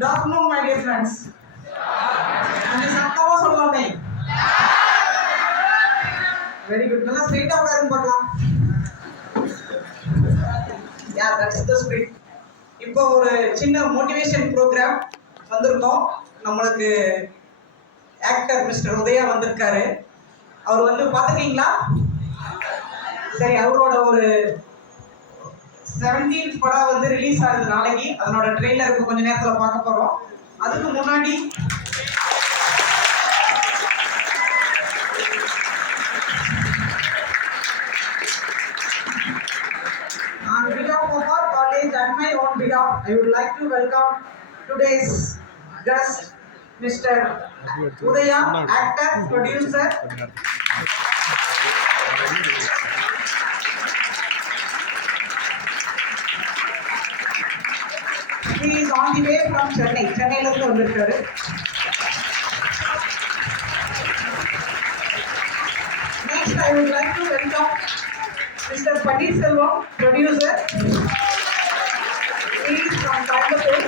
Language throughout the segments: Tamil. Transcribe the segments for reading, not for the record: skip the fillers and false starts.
Good afternoon, my dear friends. And சத்தமா சொல்லலாமே. Very good. நல்லா ஸ்ட்ரைட்டா உட்காருங்க பார்க்கலாம். Yeah, that's the spirit. இப்போ ஒரு சின்ன மோட்டிவேஷன் ப்ரோக்ராம் வந்திருக்கோம். நம்மளுக்கு ஆக்டர் மிஸ்டர் உதயா வந்திருக்காரு. அவர் வந்து பார்த்துட்டீங்களா? சரி, அவரோட ஒரு 17th படம் வந்து ரிலீஸ் ஆகுது நாளைக்கு. அதனோட ட்ரெய்லர் இப்போ கொஞ்ச நேரத்தில் பார்க்க போகிறோம். அதுக்கு முன்னாடி on behalf of our college and my own behalf, I would like to welcome today's guest, Mr. Udaya, actor, producer. He is on the way from Chennai. Chennai la vandirukkaru. Next, I would like to welcome Mr. Paneer Selvam, producer. He is from Coimbatore.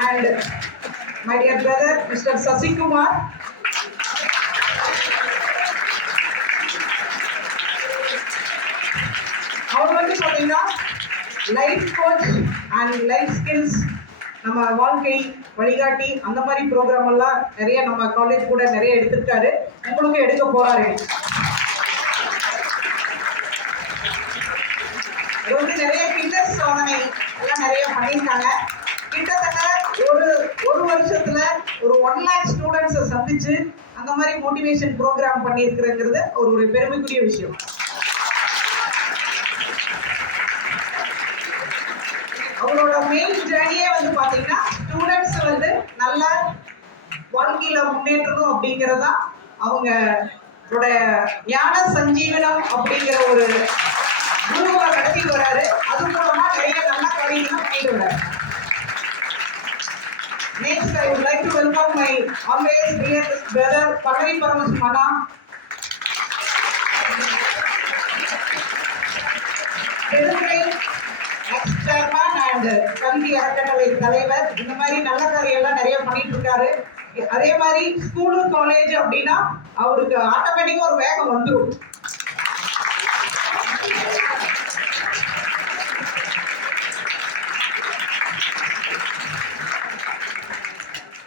And my dear brother, Mr. Sasi Kumar. அவர் வந்து பார்த்தீங்கன்னா life coach and life skills, நம்ம வாழ்க்கை வழிகாட்டி அந்த மாதிரி ப்ரோக்ராம் எல்லாம் நிறைய நம்ம காலேஜ் கூட நிறைய எடுத்திருக்காரு. உங்களுக்கு எடுக்க போறாரு. இது வந்து நிறைய கின்னஸ் சாதனை எல்லாம் நிறைய பண்ணியிருக்காங்க. கிட்டத்தட்ட ஒரு வருஷத்துல ஒரு 1 lakh ஸ்டூடெண்ட்ஸை சந்திச்சு அந்த மாதிரி மோட்டிவேஷன் ப்ரோக்ராம் பண்ணியிருக்கிறங்கிறது ஒரு பெருமைக்குரிய விஷயம். அவங்களோட மெயின் ஜேர்னியே வந்து பார்த்தீங்கன்னா ஸ்டூடெண்ட்ஸ் வந்து நல்ல வாழ்க்கையில் முன்னேற்றணும் அப்படிங்கிறது தான் அவங்களோட ஞான சஞ்சீவனம் அப்படிங்கிற ஒரு குருவை நடத்திட்டு வராரு. அது மூலமா நிறைய நல்ல காரியங்களும் பண்ணிட்டு வராரு. Next, I would like to welcome my always dear brother Palavi Paramasumana. X-chairman and கல்வி அறக்கட்டளை தலைவர். இந்த மாதிரி நல்ல காரியம் எல்லாம் நிறைய பண்ணிட்டு இருக்காரு. அதே மாதிரி ஸ்கூலு காலேஜ் அப்படின்னா அவருக்கு ஆட்டோமேட்டிக்கா ஒரு வேகம் வந்துடும்.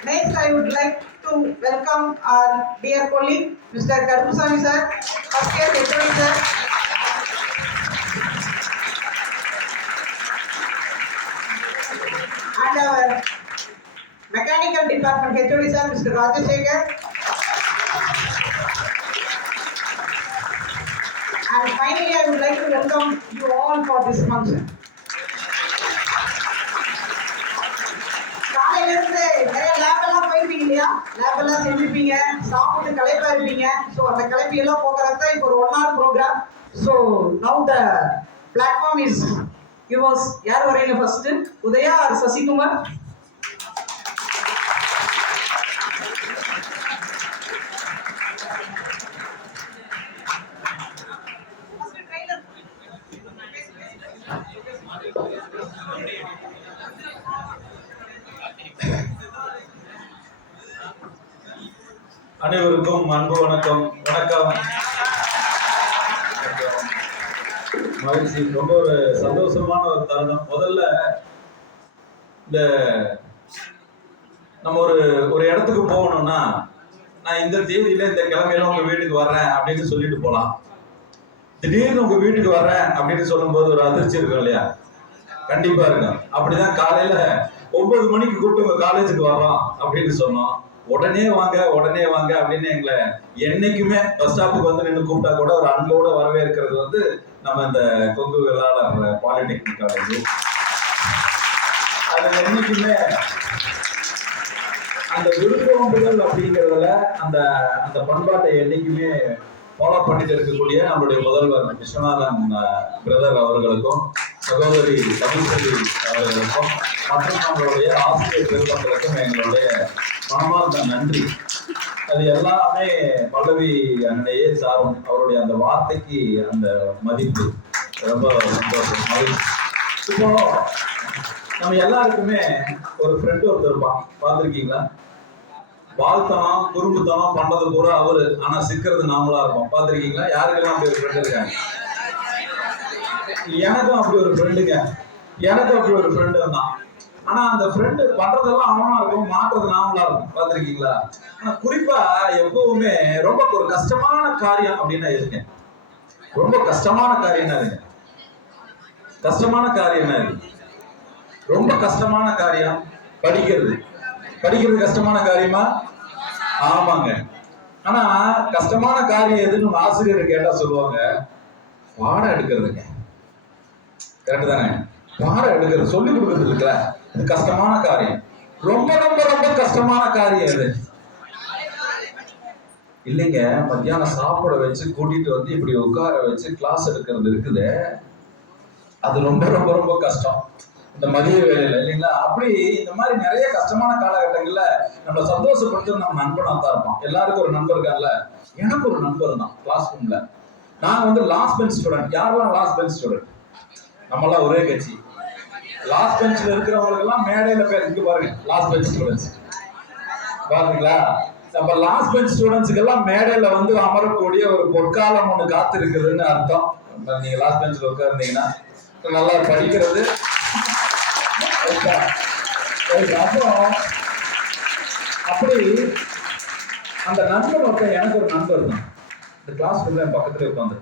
Next, I would like to welcome our dear colleague, Mr. Karupusamy sir, first year HOD sir. And our mechanical department HOD sir, Mr. Rajashekar. And finally, I would like to welcome you all for this function. காலையிலிருந்து நிறைய லேப் எல்லாம் போயிருப்பீங்க இல்லையா? லேப் எல்லாம் செஞ்சிருப்பீங்க, சாப்பிட்டு களைப்பா இருப்பீங்க. ஸோ அந்த களைப்பு எல்லாம் போக்குறது தான் இப்போ ஒரு 1 hour program. So now the platform is yours. யார் வரீங்க ஃபர்ஸ்ட்? உதயா ஆர் சசிகுமார்? அனைவருக்கும் அன்பு வணக்கம். மகிழ்ச்சி. ரொம்ப ஒரு சந்தோஷமான ஒரு தருணம். முதல்ல இந்த நம்ம ஒரு இடத்துக்கு போகணும்னா, நான் இந்த தேதியில இந்த கிழமையில உங்க வீட்டுக்கு வர்றேன் அப்படின்னு சொல்லிட்டு போகலாம். திடீர்னு உங்க வீட்டுக்கு வர்றேன் அப்படின்னு சொல்லும் போது ஒரு அதிர்ச்சி இருக்கும் இல்லையா? கண்டிப்பா இருக்கும். அப்படிதான் காலையில 9 மணிக்கு கூப்பிட்டு உங்க காலேஜுக்கு வர்றோம் அப்படின்னு சொன்னோம். உடனே வாங்க அப்படின்னு எங்களை என்னைக்குமே பஸ் ஸ்டாப்புக்கு வந்து நின்று கூப்பிட்டா கூட ஒரு அன்போட வரவேற்கிறது வந்து நம்ம இந்த கொங்கு வேளாளர் பாலிடெக்னிக் காலேஜ். அது என்னைக்குமே அந்த விருப்பங்கள் அப்படிங்கிறதுல அந்த பண்பாட்டை என்னைக்குமே ஃபாலோ பண்ணிட்டு இருக்கக்கூடிய நம்மளுடைய முதல்வர் விஸ்வநாதன் பிரதர் அவர்களுக்கும், சகோதரி தமிழ்செல்வி அவர்களுக்கும் மற்றும் நம்மளுடைய ஆசிரியர் பெருமக்களுக்கும் எங்களுடைய மனமார்ந்த நன்றி. அது எல்லாமே பல்லவி அன்னையே சாரும். அவருடைய அந்த வார்த்தைக்கு அந்த மதிப்பு ரொம்ப சந்தோஷம், மகிழ்ச்சி. இப்போ நம்ம எல்லாருக்குமே ஒரு ஃப்ரெண்டு ஒருத்தர் இருப்பான், பார்த்துருக்கீங்களா? வாழ்த்தனம் குறும்புத்தனம் பண்றது பூரா அவரு, ஆனா சிக்கிறது நாமளா இருப்போம். பார்த்துருக்கீங்களா? யாருக்கெல்லாம் அப்படி ஒரு ஃப்ரெண்டு இருக்காங்க? எனக்கும் அப்படி ஒரு ஃப்ரெண்டுங்க, எனக்கும் அப்படி ஒரு ஃப்ரெண்டு இருந்தான். ஆனா அந்த ஃப்ரெண்டு பண்றதெல்லாம் அவனா இருக்கும், மாற்றுறது நாமளா இருக்கும். பார்த்துருக்கீங்களா? ஆனா குறிப்பா எப்பவுமே ரொம்ப ஒரு கஷ்டமான காரியம் அப்படின்னா இருங்க, ரொம்ப கஷ்டமான காரியம்னா இருங்க. கஷ்டமான காரியம் என்ன இருக்கு? ரொம்ப கஷ்டமான காரியம் படிக்கிறது. படிக்கிறது கஷ்டமான காரியமா? ஆமாங்க. ஆனா கஷ்டமான காரியம் எதுன்னு ஆசிரியர் கேட்டா சொல்லுவாங்க, பாடம் எடுக்கிறதுங்க. கரெக்ட் தானே? பாடம் எடுக்கிறது, சொல்லி கொடுக்கறது இருக்குல்ல, இது கஷ்டமான காரியம். ரொம்ப ரொம்ப ரொம்ப கஷ்டமான காரியம் இது இல்லைங்க. மத்தியானம் சாப்பிட வச்சு கூட்டிட்டு வந்து இப்படி உட்கார வச்சு கிளாஸ் எடுக்கிறது இருக்குது, அது ரொம்ப ரொம்ப ரொம்ப கஷ்டம். இந்த மதிய வேலையில இல்லைங்களா? அப்படி இந்த மாதிரி நிறைய கஷ்டமான காலகட்டங்கள்ல நம்ம சந்தோஷப்படுத்த நம்ம நண்பனா தான் இருப்பான். எல்லாருக்கும் ஒரு நண்பர் இருக்காங்கல்ல. எனக்கு ஒரு நண்பர் தான் கிளாஸ் ரூம்ல. நாங்க வந்து லாஸ்ட் பெஞ்ச் ஸ்டூடெண்ட். யாரெல்லாம் லாஸ்ட் பெஞ்ச் ஸ்டூடெண்ட்? நம்மளாம் ஒரே கட்சி. லாஸ்ட் பெஞ்ச்ல இருக்கிறவங்களுக்கு எல்லாம் மேடையில பேர் இங்க பாருங்க, லாஸ்ட் பெஞ்ச் ஸ்டூடெண்ட்ஸ் பாத்தீங்களா? நம்ம லாஸ்ட் பெஞ்ச் ஸ்டூடெண்ட்ஸ்க்கு எல்லாம் மேடையில வந்து அமரக்கூடிய ஒரு பொற்காலம் ஒண்ணு காத்து இருக்குதுன்னு அர்த்தம். நீங்க லாஸ்ட் பெஞ்ச்ல உட்கார்ந்தீங்கன்னா நல்லா படிக்கிறது. அப்புறம் அப்படி அந்த நண்பர் ஒருத்தர், எனக்கு ஒரு நண்பர் தான் இந்த கிளாஸ் ரூம்ல என் பக்கத்துல உட்காந்து.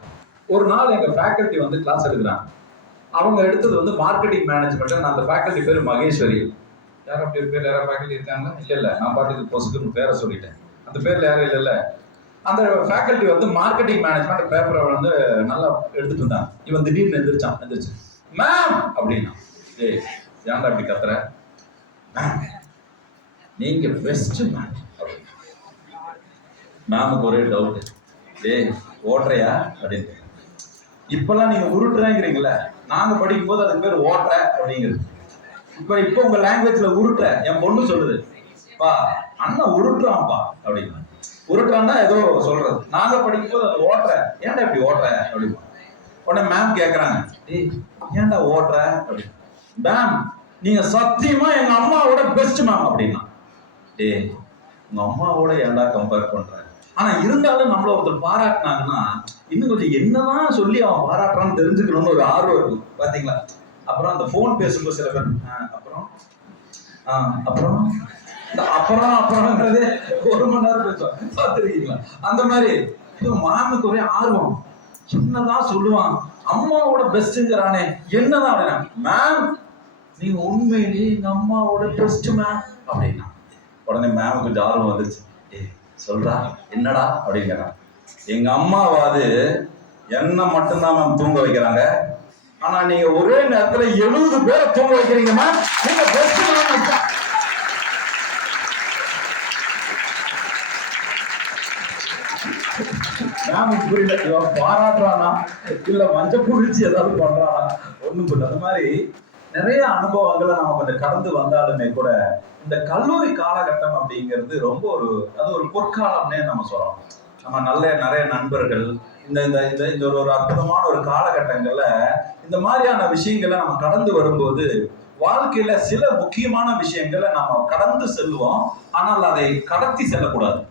ஒரு நாள் எங்க ஃபேக்கல்டி வந்து கிளாஸ் எடுக்கிறாங்க. அவங்க எடுத்தது வந்து மார்க்கெட்டிங் மேனேஜ்மெண்ட். அந்த ஃபேக்கல்டி பேர் மகேஸ்வரி. யாரும் அப்படி பேர் யாராவது ஃபேக்கல்டி இருக்காங்க? இல்ல, நான் பாட்டுக்கு பொசுக்குன்னு பேரை சொல்லிட்டேன். அந்த பேர்ல யாரும் இல்லைல்ல. அந்த ஃபேக்கல்டி வந்து மார்க்கெட்டிங் மேனேஜ்மெண்ட் பேப்பரை வந்து நல்லா எடுத்துட்டு இருந்தாங்க. இவன் திடீர்னு எந்திரிச்சு மேம் அப்படின்னா, ஏய் ஏன்டா அப்படி கத்துற? நீங்க பெஸ்ட் மேம். மேமுக்கு ஒரே டவுட், டேய் ஓட்டுறையா அப்படின்னு. இப்பெல்லாம் நீங்க உருட்டுறீங்களா? நாங்க படிக்கும் போது அதுக்கு பேர் ஓட்டுற அப்படிங்கிறது. இப்ப உங்க லாங்குவேஜ்ல உருட்டுற. என் பொண்ணு சொல்லுது, பா அண்ணன் உருட்டுறான்ப்பா அப்படின்னு. உருட்டுறான்னா ஏதோ சொல்றது. நாங்க படிக்கும் போது அது ஓட்டுற. ஏன்டா இப்படி ஓட்டுற அப்படின்னு. உடனே மேம் கேக்குறாங்க, டேய் ஏன்டா ஓட்டுற அப்படின்னு. மேம் நீங்க சத்தியமா எங்க அம்மாவோட பெஸ்ட் மேம் அப்படின்னா. டேய் உங்க அம்மாவோட ஏன்டா கம்பேர் பண்ற? ஆனா இருந்தாலும் நம்மள ஒருத்தர் பாராட்டினாங்கன்னா இன்னும் கொஞ்சம் என்னதான் சொல்லி அவன் பாராட்டுறான்னு தெரிஞ்சுக்கணும்னு ஒரு ஆர்வம் இருக்கும். பாத்தீங்களா? அப்புறம் அந்த போன் பேசும்போது சில பேர் அப்புறம் அப்புறம் அப்புறம்ங்கிறதே 1 மணி நேரம் பேசுவான். பார்த்துருக்கீங்களா? அந்த மாதிரி மாமுக்கு ஒரே ஆர்வம். என்னதான் சொல்லுவான், அம்மாவோட பெஸ்ட்ங்கிறானே என்னதான் அப்படின்னா, மேம் நீங்க உண்மையிலேயே எங்க அம்மாவோட பெஸ்ட் மேம் அப்படின்னா. உடனே மேம் கொஞ்சம் ஆர்வம் வந்துச்சு. சொல்றா என்னடா அப்படிங்கிறான். எங்க அம்மாவாது என்ன மட்டும்தான் மேம் தூங்க வைக்கிறாங்க, ஆனா நீங்க ஒரே நேரத்துல 70 பேரை தூங்க வைக்கிறீங்க மேம், நீங்க பெஸ்ட் மேம். மேம் புரியல, பாராட்டுறானா இல்ல மஞ்ச புரிச்சு ஏதாவது பண்றானா ஒண்ணும் புரியல. அந்த மாதிரி நிறைய அனுபவங்களை நம்ம கொஞ்சம் கடந்து வந்தாலுமே கூட இந்த கல்லூரி காலகட்டம் அப்படிங்கிறது ரொம்ப அது ஒரு பொற்காலம்னே நம்ம சொல்லலாம். நம்ம நிறைய நண்பர்கள் இந்த ஒரு அற்புதமான ஒரு காலகட்டங்கள்ல இந்த மாதிரியான விஷயங்களை நம்ம கடந்து வரும்போது வாழ்க்கையில சில முக்கியமான விஷயங்களை நம்ம கடந்து செல்வோம், ஆனால் அதை கடத்தி செல்லக்கூடாது.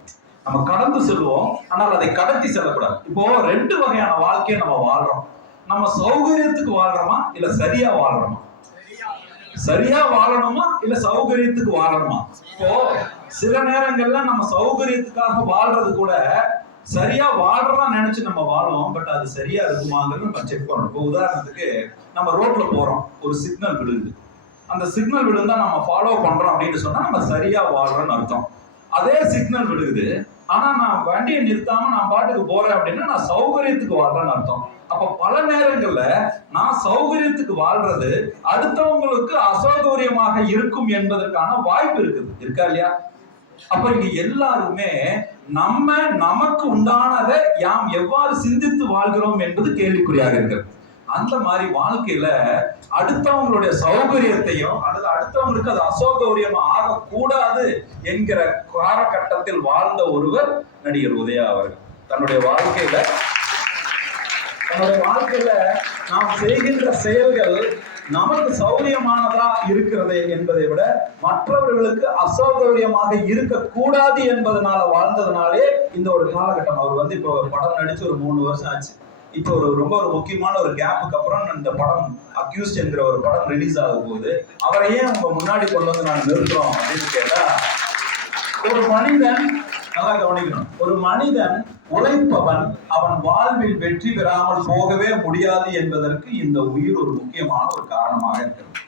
நம்ம கடந்து செல்வோம், ஆனால் அதை கடத்தி செல்லக்கூடாது. இப்போ 2 வகையான வாழ்க்கையை நம்ம வாழ்றோம். நம்ம சௌகரியத்துக்கு வாழ்றோமா இல்ல சரியா வாழ்றோமா? சரியா வாழணுமா இல்ல சௌகரியத்துக்கு வாழணுமா? இப்போ சில நேரங்கள்ல நம்ம சௌகரியத்துக்காக வாழ்றது கூட சரியா வாழ்றதா நினைச்சு நம்ம வாழுவோம். பட் அது சரியா இருக்குமாங்கிறது நம்ம செக் பண்ணணும். இப்போ உதாரணத்துக்கு நம்ம ரோட்ல போறோம், ஒரு சிக்னல் விழுது. அந்த சிக்னல் விழுந்தா நம்ம ஃபாலோ பண்றோம் அப்படின்னு சொன்னா நம்ம சரியா வாழ்றோம்னு அர்த்தம். அதே சிக்னல் விழுகுது, ஆனா நான் வண்டியை நிறுத்தாம நான் பாட்டுக்கு போறேன் அப்படின்னா நான் சௌகரியத்துக்கு வாழ்றேன்னு அர்த்தம். அப்ப பல நேரங்கள்ல நான் சௌகரியத்துக்கு வாழ்றது அடுத்தவங்களுக்கு அசௌகரியமாக இருக்கும் என்பதற்கான வாய்ப்பு இருக்குது, இருக்கா இல்லையா? அப்ப இங்க எல்லாருமே நமக்கு உண்டானதை யாம் எவ்வாறு சிந்தித்து வாழ்கிறோம் என்பது கேள்விக்குறியாக இருக்கிறது. அந்த மாதிரி வாழ்க்கையில அடுத்தவங்களுடைய சௌகரியத்தையும் அல்லது அடுத்தவங்களுக்கு அது அசௌகரியமா ஆகக்கூடாது என்கிற காலகட்டத்தில் வாழ்ந்த ஒருவர் நடிகர் உதயா அவர்கள். தன்னுடைய வாழ்க்கையில நம்முடைய வாழ்க்கையில நாம் செய்கின்ற செயல்கள் நமக்கு சௌரியமானதா இருக்கிறது என்பதை விட மற்றவர்களுக்கு அசௌகரியமாக இருக்கக்கூடாது என்பதனால வாழ்ந்ததுனாலே இந்த ஒரு காலகட்டம். அவர் வந்து இப்போ படம் நடிச்சு ஒரு 3 வருஷம் ஆச்சு. இப்போ ரொம்ப ஒரு முக்கியமான ஒரு கேப்புக்கு அப்புறம் இந்த படம் அக்யூஸ்ட் என்கிற ஒரு படம் ரிலீஸ் ஆகும் போது அவரையே உங்க முன்னாடி கொண்டு வந்து நாங்கள் நிறுத்துறோம் அப்படின்னு கேட்டா, ஒரு மனிதன் நல்லா கவனிக்கணும், ஒரு மனிதன் உழைப்பவன் அவன் வாழ்வில் வெற்றி பெறாமல் போகவே முடியாது என்பதற்கு இந்த உயிர் ஒரு முக்கியமான ஒரு காரணமாக இருக்கிறது.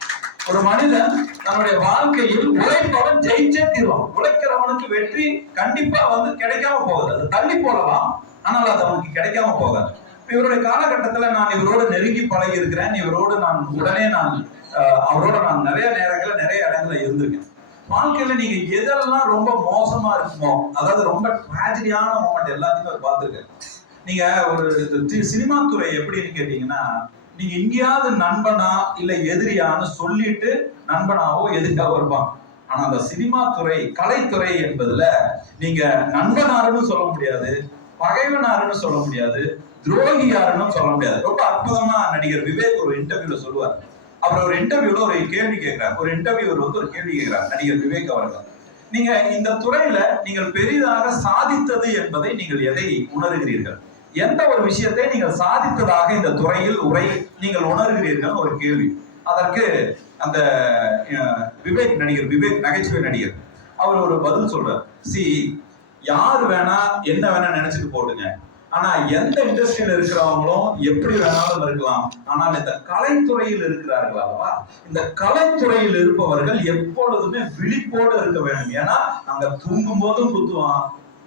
ஒரு மனிதன் தன்னுடைய வாழ்க்கையில் உழைப்பவன் ஜெயிச்சே தீர்வான். உழைக்கிறவனுக்கு வெற்றி கண்டிப்பா வந்து கிடைக்காம போகுது. அது தள்ளி போடலாம், ஆனால் அது அவனுக்கு கிடைக்காம போகாது. இவருடைய காலகட்டத்துல நான் இவரோட நெருங்கி பழகி இருக்கிறேன். இவரோடு நான் உடனே அவரோட நான் நிறைய நேரங்கள்ல நிறைய இடங்கள்ல இருந்திருக்கேன். வாழ்க்கையில நீங்க எதெல்லாம் ரொம்ப மோசமா இருக்குமோ, அதாவது ரொம்ப ட்ராஜடியான மொமெண்ட் எல்லாத்தையும் அவர் பார்த்துருக்காரு. நீங்க ஒரு சினிமா துறை எப்படின்னு கேட்டீங்கன்னா, நீங்க எங்கேயாவது நண்பனா இல்ல எதிரியான்னு சொல்லிட்டு நண்பனாவோ எதிரியாவோ இருப்பாங்க. ஆனா அந்த சினிமா துறை, கலைத்துறை என்பதுல நீங்க நண்பனாருன்னு சொல்ல முடியாது, பகைவனாருன்னு சொல்ல முடியாது, துரோகி யாருன்னு சொல்ல முடியாது. ரொம்ப அற்புதமா நடிகர் விவேக் ஒரு இன்டர்வியூல சொல்லுவார். அவர் ஒரு இன்டர்வியூல ஒரு கேள்வி கேட்கிறார். ஒரு இன்டர்வியூவர் வந்து ஒரு கேள்வி கேட்கிறார் நடிகர் விவேக் அவர்கள். நீங்க இந்த துறையில நீங்கள் பெரிதாக சாதித்தது என்பதை நீங்கள் எதை உணர்கிறீர்கள்? எந்த ஒரு விஷயத்தை நீங்கள் சாதித்ததாக இந்த துறையில் நீங்கள் உணர்கிறீர்கள் ஒரு கேள்வி. அதற்கு அந்த நடிகர் விவேக் நகைச்சுவை நடிகர் அவர் ஒரு பதில் சொல்றார். யார் வேணா என்ன வேணா நினைச்சிட்டு போட்டுங்க, ஆனா எந்த இண்டஸ்ட்ரியில இருக்கிறவங்களும் எப்படி வேணாலும் இருக்கலாம். ஆனால் இந்த கலைத்துறையில் இருக்கிறார்கள் அல்லவா, இந்த கலைத்துறையில் இருப்பவர்கள் எப்பொழுதுமே விழிப்போடு இருக்க வேண்டும். ஏன்னா அங்க தூங்கும் போதும் குத்துவான்,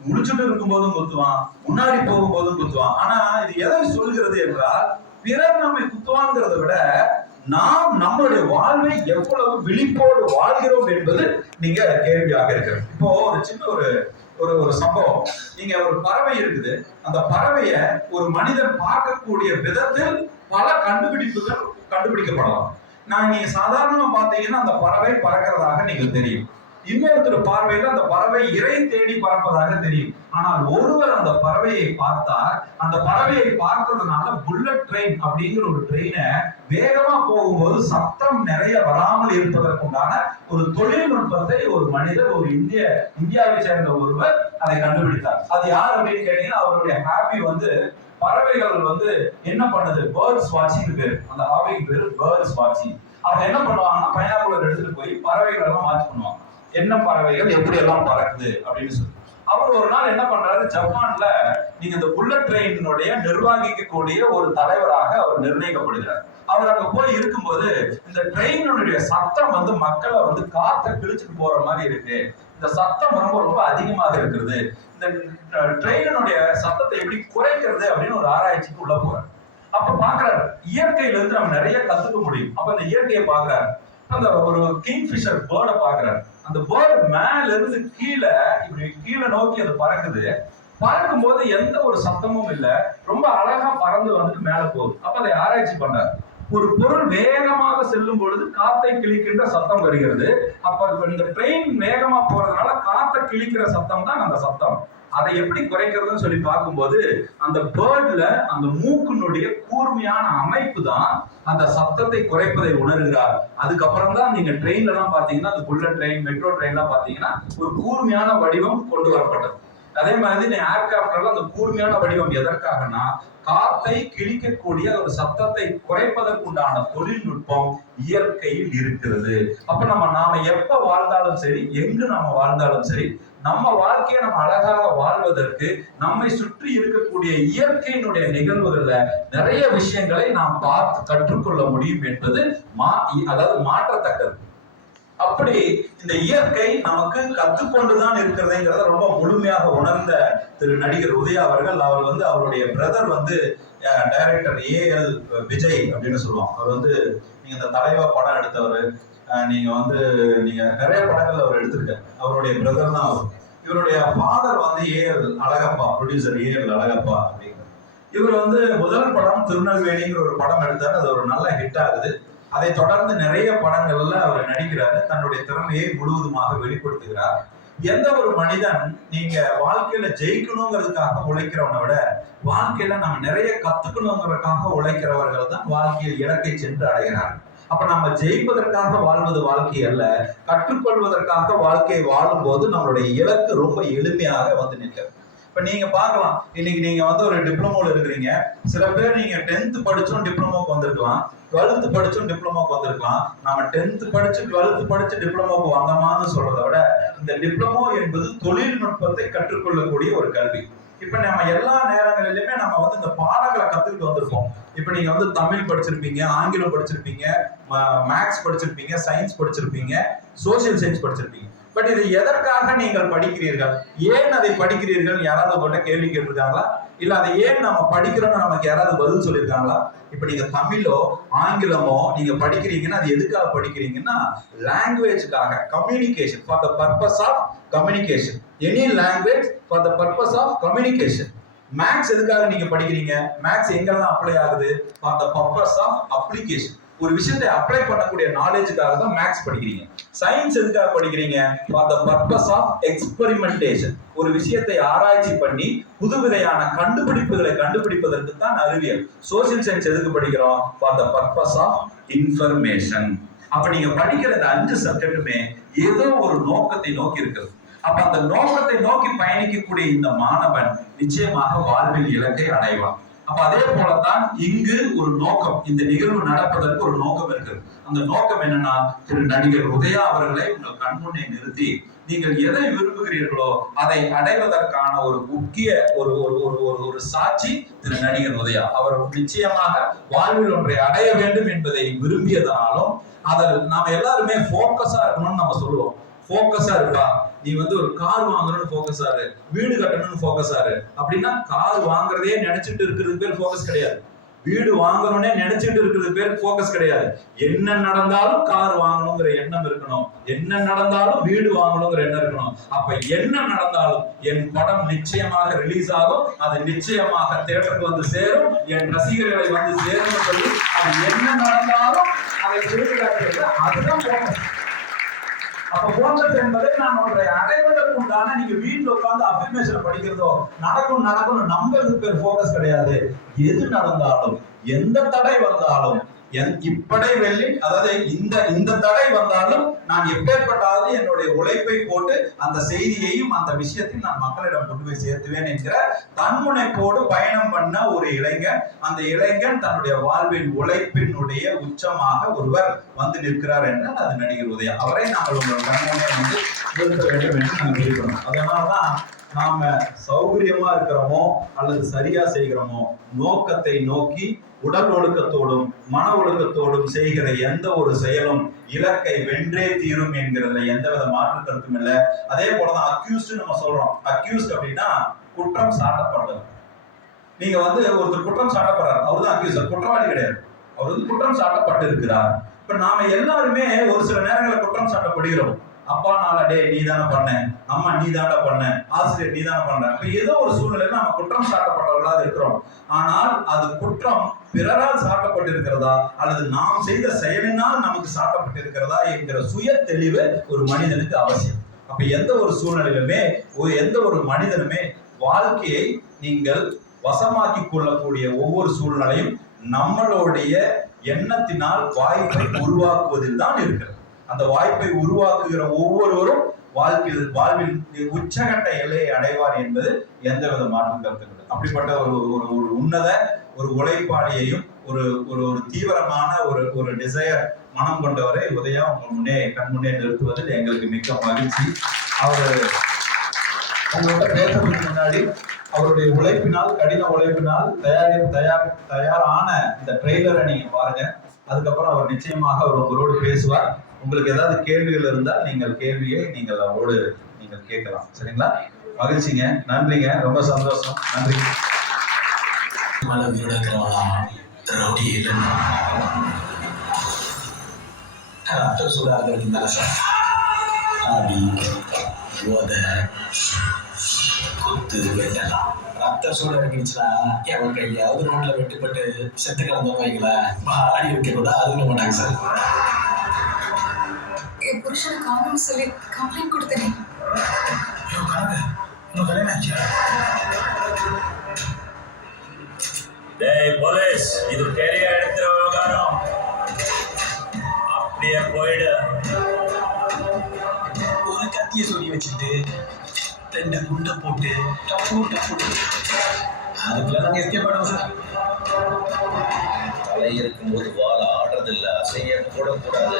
முடிச்சுட்டு இருக்கும் போதும் குத்துவான், முன்னாடி போகும் போதும் குத்துவான். ஆனா இது எதை சொல்கிறது என்றால், பிறர் நம்மை குத்துவாங்கிறத விட நாம் நம்மளுடைய வாழ்வை எவ்வளவு விழிப்போடு வாழ்கிறோம் என்பது நீங்க கேள்வியாக இருக்கிறது. இப்போ ஒரு சின்ன ஒரு சம்பவம். நீங்க ஒரு பறவை இருக்குது, அந்த பறவைய ஒரு மனிதன் பார்க்கக்கூடிய விதத்தில் பல கண்டுபிடிப்புகள் கண்டுபிடிக்கப்படலாம். நீங்க சாதாரணமா பார்த்தீங்கன்னா அந்த பறவை பறக்கிறதாக நீங்கள் தெரியும். இன்னொருத்தர் பார்வையில அந்த பறவை இறை தேடி பறப்பதாக தெரியும். ஆனால் ஒருவர் அந்த பறவையை பார்த்தார். அந்த பறவையை பார்த்ததுனால புல்லட் ட்ரெயின் அப்படிங்கிற ஒரு ட்ரெயினை வேகமா போகும்போது சத்தம் நிறைய வராமல் இருப்பதற்குண்டான ஒரு தொழில்நுட்பத்தை ஒரு மனிதர், ஒரு இந்தியாவை சேர்ந்த ஒருவர் அதை கண்டுபிடித்தார். அது யார் அப்படின்னு கேட்டீங்கன்னா, அவருடைய ஹாபி வந்து பறவைகள் வந்து என்ன பண்ணுது, பேர்ட்ஸ் வாட்சிங் பேரு. அந்த ஹாபிக்கு பேரு பேர்ட்ஸ் வாட்சிங். அவங்க என்ன பண்ணுவாங்கன்னா, பைனாகுலர் எடுத்துட்டு போய் பறவைகள் எல்லாம் வாட்ச் பண்ணுவாங்க. என்ன பறவைகள் எப்படி எல்லாம் பறக்குது அப்படின்னு சொல்லி. அவர் ஒரு நாள் என்ன பண்றாரு, ஜப்பான்ல நீங்க இந்த புல்லட் ட்ரெயினுடைய நிர்வகிக்கக்கூடிய ஒரு தலைவராக அவர் நிர்ணயிக்கப்படுகிறார். அவர் அங்க போய் இருக்கும்போது இந்த ட்ரெயினுடைய சத்தம் வந்து மக்களை வந்து காற்றை கிழிச்சுட்டு போற மாதிரி இருக்கு. இந்த சத்தம் ரொம்ப ரொம்ப அதிகமாக இருக்கிறது. இந்த ட்ரெயினுடைய சத்தத்தை எப்படி குறைக்கிறது அப்படின்னு ஒரு ஆராய்ச்சிக்கு உள்ள போறாரு. அப்ப பாக்குறாரு, இயற்கையில இருந்து நம்ம நிறைய கத்துக்க முடியும். அப்ப இந்த இயற்கையை பாக்குறாரு. அந்த ஒரு கிங்ஃபிஷர் பேர்டை பாக்குறாரு. அந்த பேர்டு மேல இருந்து கீழே நோக்கி அது பறக்குது. பறக்கும் போது எந்த ஒரு சத்தமும் இல்லை, ரொம்ப அழகா பறந்து வந்துட்டு மேல போகுது. அப்ப அதை ஆராய்ச்சி பண்றாரு. ஒரு பொருள் வேகமாக செல்லும் பொழுது காத்தை கிழிக்கின்ற சத்தம் வருகிறது. அப்ப இந்த ட்ரெயின் வேகமா போறதுனால காத்தை கிழிக்கிற சத்தம் தான் அந்த சத்தம். அதை எப்படி குறைக்கிறதுன்னு சொல்லி பார்க்கும்போது அந்த பேர்ட்ல அந்த மூக்கினுடைய கூர்மையான அமைப்பு தான் அந்த சத்தத்தை குறைப்பதை உணர்கிறார். அதுக்கப்புறம் தான் நீங்க ட்ரெயின்ல எல்லாம் பாத்தீங்கன்னா, அந்த புல்லட் ட்ரெயின், மெட்ரோ ட்ரெயின் எல்லாம் பாத்தீங்கன்னா ஒரு கூர்மையான வடிவம் கொண்டு வரப்பட்டது. அதே மாதிரி ஏர்கிராப்ட்ல அந்த கூர்மையான வடிவம் எதற்காகனா, காத்தை கிழிக்கக்கூடிய ஒரு சத்தத்தை குறைப்பதற்குண்டான தொழில்நுட்பம் இயற்கையில் இருக்கிறது. அப்ப நாம எப்ப வாழ்ந்தாலும் சரி, எங்கு நம்ம வாழ்ந்தாலும் சரி, நம்ம வாழ்க்கையை நம்ம அழகாக வாழ்வதற்கு நம்மை சுற்றி இருக்கக்கூடிய இயற்கையினுடைய நிகழ்வுகள்ல நிறைய விஷயங்களை நாம் பார்த்து கற்றுக்கொள்ள முடியும் என்பது அதாவது மாற்றத்தக்கது. அப்படி இந்த இயற்கை நமக்கு கத்துக்கொண்டுதான் இருக்கிறதுங்கிறத ரொம்ப முழுமையாக உணர்ந்த திரு நடிகர் உதயா அவர்கள், அவர் வந்து அவருடைய பிரதர் வந்து டைரக்டர் ஏஎல் விஜய் அப்படின்னு சொல்லுவாங்க. அவர் வந்து நீங்க இந்த தலைவா படம் எடுத்தவர், நீங்க நிறைய படங்கள் அவர் எடுத்திருக்காரு. அவருடைய பிரதர் தான் அவர். இவருடைய ஃபாதர் வந்து AL Alagappa, producer AL Alagappa அப்படிங்கிற. இவர் வந்து முதல் படம் திருநெல்வேலிங்கிற ஒரு படம் எடுத்தார். அது ஒரு நல்ல ஹிட் ஆகுது. அதை தொடர்ந்து நிறைய படங்கள்ல அவர் நடிக்கிறாரு. தன்னுடைய திறமையை முழுவதுமாக வெளிப்படுத்துகிறார். எந்த ஒரு மனிதன் நீங்க வாழ்க்கையில ஜெயிக்கணுங்கிறதுக்காக உழைக்கிறவனை விட வாழ்க்கையில நம்ம நிறைய கத்துக்கணுங்கிறதுக்காக உழைக்கிறவர்கள் தான் வாழ்க்கையில் இலக்கை சென்று அடைகிறார்கள். அப்ப நம்ம ஜெயிப்பதற்காக வாழ்வது வாழ்க்கை அல்ல, கற்றுக்கொள்வதற்காக வாழ்க்கையை வாழும் போது நம்மளுடைய இலக்கு ரொம்ப எளிமையாக வந்து நிற்கிறது. இப்ப நீங்க பார்க்கலாம், இன்னைக்கு நீங்க வந்து ஒரு டிப்ளமோல இருக்கிறீங்க. சில பேர் நீங்க 10th படிச்சும் டிப்ளமோக்கு வந்திருக்கலாம், 12th படிச்சும் டிப்ளமோக்கு வந்திருக்கலாம். நம்ம 10th படிச்சு 12th படிச்சு டிப்ளமோக்கு வந்தோமான்னு சொல்றதை விட இந்த டிப்ளமோ என்பது தொழில்நுட்பத்தை கற்றுக்கொள்ளக்கூடிய ஒரு கல்வி. இப்ப நம்ம எல்லா நேரங்களிலுமே நம்ம வந்து இந்த பாடங்களை கத்துக்கிட்டு வந்திருப்போம். இப்ப நீங்க வந்து தமிழ் படிச்சிருப்பீங்க, ஆங்கிலம் படிச்சிருப்பீங்க, மேக்ஸ் படிச்சிருப்பீங்க, சயின்ஸ் படிச்சிருப்பீங்க, சோசியல் சயின்ஸ் படிச்சிருப்பீங்க. பட் இது எதற்காக நீங்கள் படிக்கிறீர்கள், ஏன் அதை படிக்கிறீர்கள் யாராவது உங்கள்கிட்ட கேள்வி கேட்டிருக்காங்களா? இல்ல அதை ஏன் நம்ம படிக்கிறோம்னு நமக்கு யாராவது பதில் சொல்லியிருக்காங்களா? இப்ப நீங்க தமிழோ ஆங்கிலமோ நீங்க படிக்கிறீங்கன்னா அது எதுக்காக படிக்கிறீங்கன்னா லாங்குவேஜ்க்காக, communication, for the purpose of communication. Any language for the purpose of communication. Maths எதுக்காக நீங்க படிக்கிறீங்க? மேக்ஸ் எங்கெல்லாம் அப்ளை ஆகுது? For the purpose of application. ஒரு விஷயத்தை அப்ளை பண்ணக்கூடிய நாலேஜுக்காக தான் மேக்ஸ் படிக்கிறீங்க. சயின்ஸ் எதுக்காக படிக்கிறீங்க? For the purpose of experimentation. ஒரு விஷயத்தை ஆராய்ச்சி பண்ணி புதுவிதையான கண்டுபிடிப்புகளை கண்டுபிடிப்பதற்கு தான் அறிவியல். சோசியல் சயின்ஸ் எதுக்கு படிக்கிறோம்? For the purpose of information. அப்ப நீங்க படிக்கிற இந்த 5 சப்ஜெக்டுமே ஏதோ ஒரு நோக்கத்தை நோக்கி இருக்குது. அப்ப அந்த நோக்கத்தை நோக்கி பயணிக்கக்கூடிய இந்த மாணவன் நிச்சயமாக வாழ்வில் இலக்கை அடைவான். அப்ப அதே போலதான் இங்கு ஒரு நோக்கம், இந்த நிகழ்வு நடப்பதற்கு ஒரு நோக்கம் இருக்குது. அந்த நோக்கம் என்னன்னா, திரு நடிகர் உதயா அவர்களை உங்கள் கண்முன்னே நிறுத்தி நீங்கள் எதை விரும்புகிறீர்களோ அதை அடைவதற்கான ஒரு முக்கிய ஒரு சாட்சி திரு நடிகர் உதயா. அவர் நிச்சயமாக வாழ்வில் ஒன்றை அடைய வேண்டும் என்பதை விரும்பியதனாலும் அதில் நாம எல்லாருமே போக்கஸா இருக்கணும்னு நம்ம சொல்லுவோம். போக்கஸா இருப்பா, நீ வந்து ஒரு கார் வாங்கணும்னு போக்கஸ் ஆறு, வீடு கட்டணும்னு போக்கஸ் ஆறு. அப்படின்னா கார் வாங்குறதே நினைச்சிட்டு இருக்கிறது பேர் போக்கஸ் கிடையாது, வீடு வாங்கணும்னே நினைச்சிட்டு இருக்கிறது பேர் போக்கஸ் கிடையாது. என்ன நடந்தாலும் கார் வாங்கணுங்கிற எண்ணம் இருக்கணும், என்ன நடந்தாலும் வீடு வாங்கணுங்கிற எண்ணம் இருக்கணும். அப்ப என்ன நடந்தாலும் என் படம் நிச்சயமாக ரிலீஸ் ஆகும், அது நிச்சயமாக தியேட்டருக்கு வந்து சேரும், என் ரசிகர்களை வந்து சேரும் சொல்லி அது என்ன நடந்தாலும் அதை செய்து அதுதான் போக்கஸ். அப்ப போக்கஸ் என்பதை நான் ஒன்றை அடைவதற்கு உண்டான, நீங்க வீட்டுல உட்கார்ந்து அஃபர்மேஷன் படிக்கிறதோ நடக்கும் நம்புறது பேர் போக்கஸ் கிடையாது. எது நடந்தாலும், எந்த தடை வந்தாலும், இப்படை வெள்ளி, அதாவது இந்த தடை வந்தாலும் நான் எப்பேற்பட்டாவது என்னுடைய உழைப்பை போட்டு அந்த செய்தியையும் அந்த விஷயத்தையும் நான் மக்களிடம் கொண்டு போய் சேர்த்துவேன் என்கிற தன்முனைப்போடு பயணம் பண்ண ஒரு இளைஞன். அந்த இளைஞன் தன்னுடைய வாழ்வில் உழைப்பினுடைய உச்சமாக ஒருவர் வந்து நிற்கிறார் என்றால் அது நடிகர் உதயா. அவரை நாங்கள் உங்கள் கண்முன்னே வந்து நிறுத்த வேண்டும் என்று நாங்கள் விரும்புகிறோம். அதனாலதான் நாம சௌகரியமா இருக்கிறோமோ அல்லது சரியா செய்கிறோமோ, நோக்கத்தை நோக்கி உடல் ஒழுக்கத்தோடும் மன ஒழுக்கத்தோடும் செய்கிற எந்த ஒரு செயலும் இலக்கை வென்றே தீரும் என்கிறதுல எந்தவித மாற்று கருத்தும் இல்லை. அதே போலதான் அக்யூஸ்ட் நம்ம சொல்றோம். அக்யூஸ்ட் அப்படின்னா குற்றம் சாட்டப்படுறது. நீங்க வந்து ஒருத்தர் குற்றம் சாட்டப்படுறாரு, அவர் தான் அக்யூஸ்ட், குற்றவாளி கிடையாது. அவர் வந்து குற்றம் சாட்டப்பட்டு இருக்கிறார். இப்ப நாம எல்லாருமே ஒரு சில நேரங்களில் குற்றம் சாட்டப்படுகிறோம். அப்பா நாளா டே நீ தானே பண்ண, அம்மா நீ தானே பண்ண, ஆசிரியர் நீ தானே பண்ண. இப்ப ஏதோ ஒரு சூழ்நிலையில நம்ம குற்றம் சாட்டப்பட்டவர்களாக இருக்கிறோம். ஆனால் அது குற்றம் பிறரால் சாட்டப்பட்டிருக்கிறதா அல்லது நாம் செய்த செயலினால் நமக்கு சாட்டப்பட்டிருக்கிறதா என்கிற சுய தெளிவு ஒரு மனிதனுக்கு அவசியம். அப்ப எந்த ஒரு சூழ்நிலையிலுமே எந்த ஒரு மனிதனுமே வாழ்க்கையை நீங்கள் வசமாக்கி கொள்ளக்கூடிய ஒவ்வொரு சூழ்நிலையும் நம்மளுடைய எண்ணத்தினால் வாய்ப்பை உருவாக்குவதில் தான் இருக்கிறது. அந்த வாய்ப்பை உருவாக்குகிற ஒவ்வொருவரும் வாழ்வில் உச்சகட்ட எல்லையை அடைவார் என்பது எந்தவித மாற்றம் கருத்துக்கள். அப்படிப்பட்ட ஒரு உன்னத ஒரு உழைப்பாளியையும் ஒரு தீவிரமான ஒரு டிசையர் மனம் கொண்டவரை உதயா உங்க கண்முன்னே நிறுத்துவதில் எங்களுக்கு மிக்க மகிழ்ச்சி. அவர் உங்களோட பேசுறதுக்கு முன்னாடி அவருடைய உழைப்பினால், கடின உழைப்பினால் தயாரான இந்த ட்ரெய்லரை நீங்க பாருங்க. அதுக்கப்புறம் அவர் நிச்சயமாக அவர் உங்களோடு பேசுவார். உங்களுக்கு ஏதாவது கேள்விகள் இருந்தால் நீங்கள் கேள்வியை நீங்கள் அவரோடு நீங்கள் கேட்கலாம். சரிங்களா? மகிழ்ச்சிங்க, நன்றிங்க, ரொம்ப சந்தோஷம், நன்றி. குத்து வெட்டலாம், ரத்த சூட இறங்கிடுச்சுன்னா எவன் கையாவது ரோட்ல வெட்டுப்பட்டு செத்து கிடந்தோம் வைங்களேன், பாடி வைக்க கூட அதுங்க மாட்டாங்க சார். என் புருஷனை காணும்னு சொல்லி கம்ப்ளைண்ட் கொடுத்தேன். டேய் போலீஸ், இது பெரிய இடத்துல விவகாரம். அப்படியே போயிடு. ஒரு கத்திய சொல்லி வச்சுட்டு 2 குண்டை போட்டு டப்பு டப்பு. அதுக்குள்ள நாங்க எஸ்கேப் ஆடுவோம் சார். தலை இருக்கும்போது வாழ ஆடுறதில்ல, அசைய கூட கூடாது.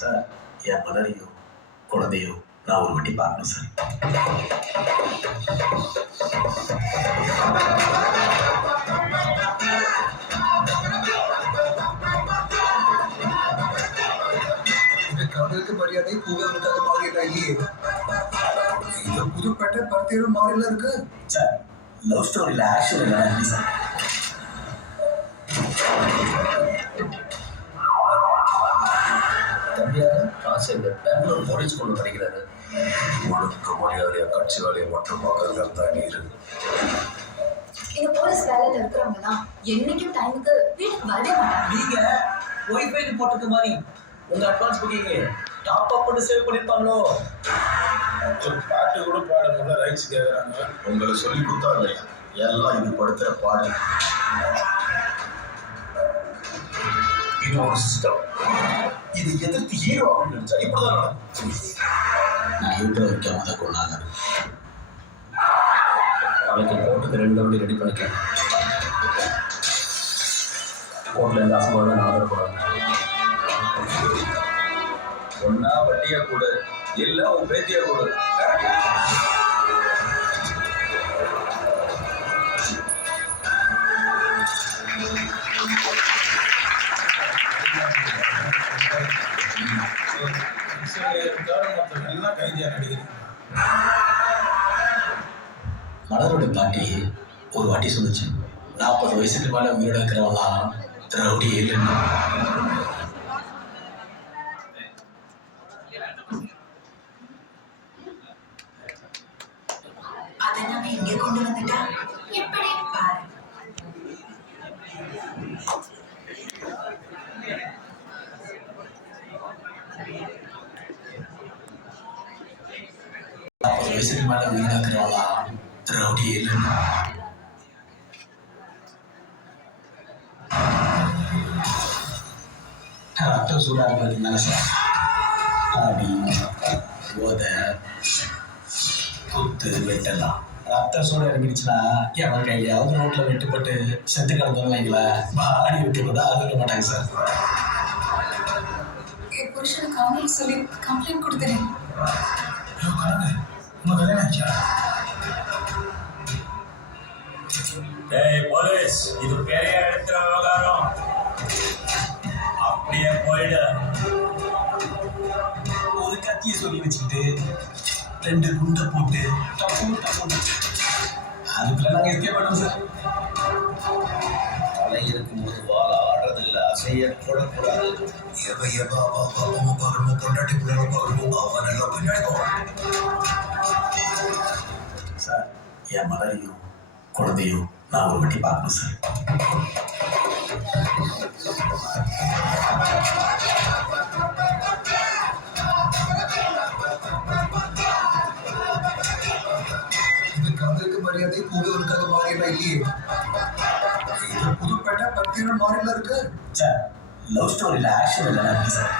சார், என் மலரையும் குழந்தையும் நான் ஒரு வாட்டி பார்க்கணும் சார். காதலுக்கு மரியாதை பூவனுக்காக மாறியதா இல்லையே. இந்த புதுப்பேட்டை பருத்தியும் மாறில இருக்கு. சார், லவ் ஸ்டோரியில் ஆக்ஷன் இல்லை சார். தம்பியாக காசு பெங்களூர் போலீஸ் ஸ்கூல்ல படிக்கிறாரு. ஒழுக்க மரியாதையா கட்சி வேலையை மட்டும் பார்க்கறது தான் நீரு. இந்த போலீஸ் வேலையில இருக்கிறவங்க தான் என்னைக்கும் டைமுக்கு வீட்டுக்கு வரவே மாட்டாங்க. நீங்க ஒய்ஃபைக்கு போட்டது மாதிரி உங்க அட்வான்ஸ் புக்கிங் டாப் அப் பண்ணி சேவ் பண்ணிருப்பாங்களோ. ஒரு பாட்டு கூட பாட முடியல, ரைட்ஸ் கேட்குறாங்க. உங்களை சொல்லி கொடுத்தா இல்லையா, எல்லாம் இது படுத்துற பாடு. இது ஒரு சிஸ்டம். இது எதிர்த்து ஹீரோ அப்படின்னு நினைச்சா இப்படிதான் நடக்கும். நான் இருக்கிற வைக்காம தான் கொண்டாங்க. நாளைக்கு கோர்ட்டுக்கு 2 வண்டி ரெடி பண்ணிக்கிறேன். கோர்ட்ல இருந்து அசம்பாவிதம் நடந்துடக்கூடாது. ஒன்னா வட்டியா கூட இல்ல உன் பேத்தியா கூட. எல்லாம் கைதியா நடிக்கிறேன். மலரோட பாட்டி ஒரு வாட்டி சொல்லுச்சு, 40 வயசுக்கு மேல உயிரோட இருக்கிறவங்களாம் ரவுடி இல்லைன்னு. அதை நம்ம இங்கே கொண்டு வந்துட்டா எப்படி பாரு. வயசுக்கு மேல உயிரோட இருக்கிறவங்களாம் ரவுடி இல்லைன்னு. ரத்தம் சூடா இருக்கிறதுனால சார் அடி போத குத்து வெட்டலாம். ரத்தம் சூட இறங்கிடுச்சுன்னா எவன் கையாவது ரோட்ல வெட்டுப்பட்டு செத்து கிடந்தோன்னு வைங்களேன், பாடி வைக்க கூட ஆதரிக்க மாட்டாங்க சார். என் புருஷனை காவல் சொல்லி கம்ப்ளைண்ட் கொடுத்துறேன். உங்க கல்யாணம் ஆச்சா? டேய் போலீஸ், இது பெரிய இடத்துல விவகாரம். அப்படியே போயிடு. ஒரு கத்திய சொல்லி வச்சுக்கிட்டு 2 குண்டை போட்டு டப்பு டப்பு. அதுக்குள்ள நாங்க எஸ்கேப் ஆடுவோம் சார். தலை இருக்கும்போது வாழ ஆடுறதில்ல, அசைய கூட கூடாது. பொண்டாட்டி பிள்ளைங்க பார்க்கணும், அவன் எல்லாம் பின்னாடி போவான். சார், என் மலரையும் குழந்தையும் நான் ஒரு வாட்டி பார்க்கணும் சார். இந்த காதலுக்கு மரியாதை பூவனுக்காக மாறியதா இல்லையே. இந்த புதுப்பேட்டை பருத்தியும் மாறில இருக்கு. சார், லவ் ஸ்டோரியில் ஆக்ஷன் இல்லைன்னா சார்.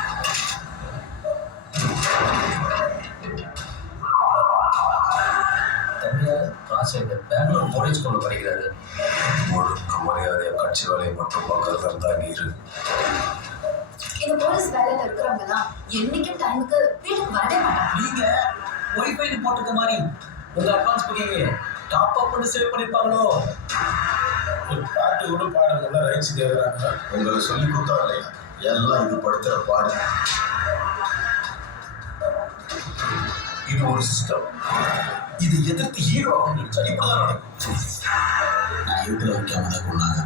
தம்பியாக காசு பெங்களூர் போலீஸ் ஸ்கூல்ல படிக்கிறாரு. ஒழுக்க மரியாதையா கட்சி வேலையை மட்டும் பார்க்கறது தான் நீரு. இந்த போலீஸ் வேலையில இருக்கிறவங்க தான் என்னைக்கும் டைமுக்கு வீட்டுக்கு வரவே மாட்டாங்க. நீங்க ஒய்ஃபைக்கு போட்டது மாதிரி உங்க அட்வான்ஸ் புக்கிங் டாப் அப் பண்ணி சேவ் பண்ணிருப்பாங்களோ. ஒரு பாட்டு கூட பாட முடியல, ரைட்ஸ் கேட்குறாங்க. உங்களை சொல்லி கொடுத்தா இல்லையா, எல்லாம் இது படுத்துற பாடு. இது ஒரு சிஸ்டம். இது எதிர்த்து ஹீரோ அப்படின்னு நினைச்சா இப்படிதான் நடக்கும். நான் இருக்கிற வைக்காம தான் கொண்டாங்க.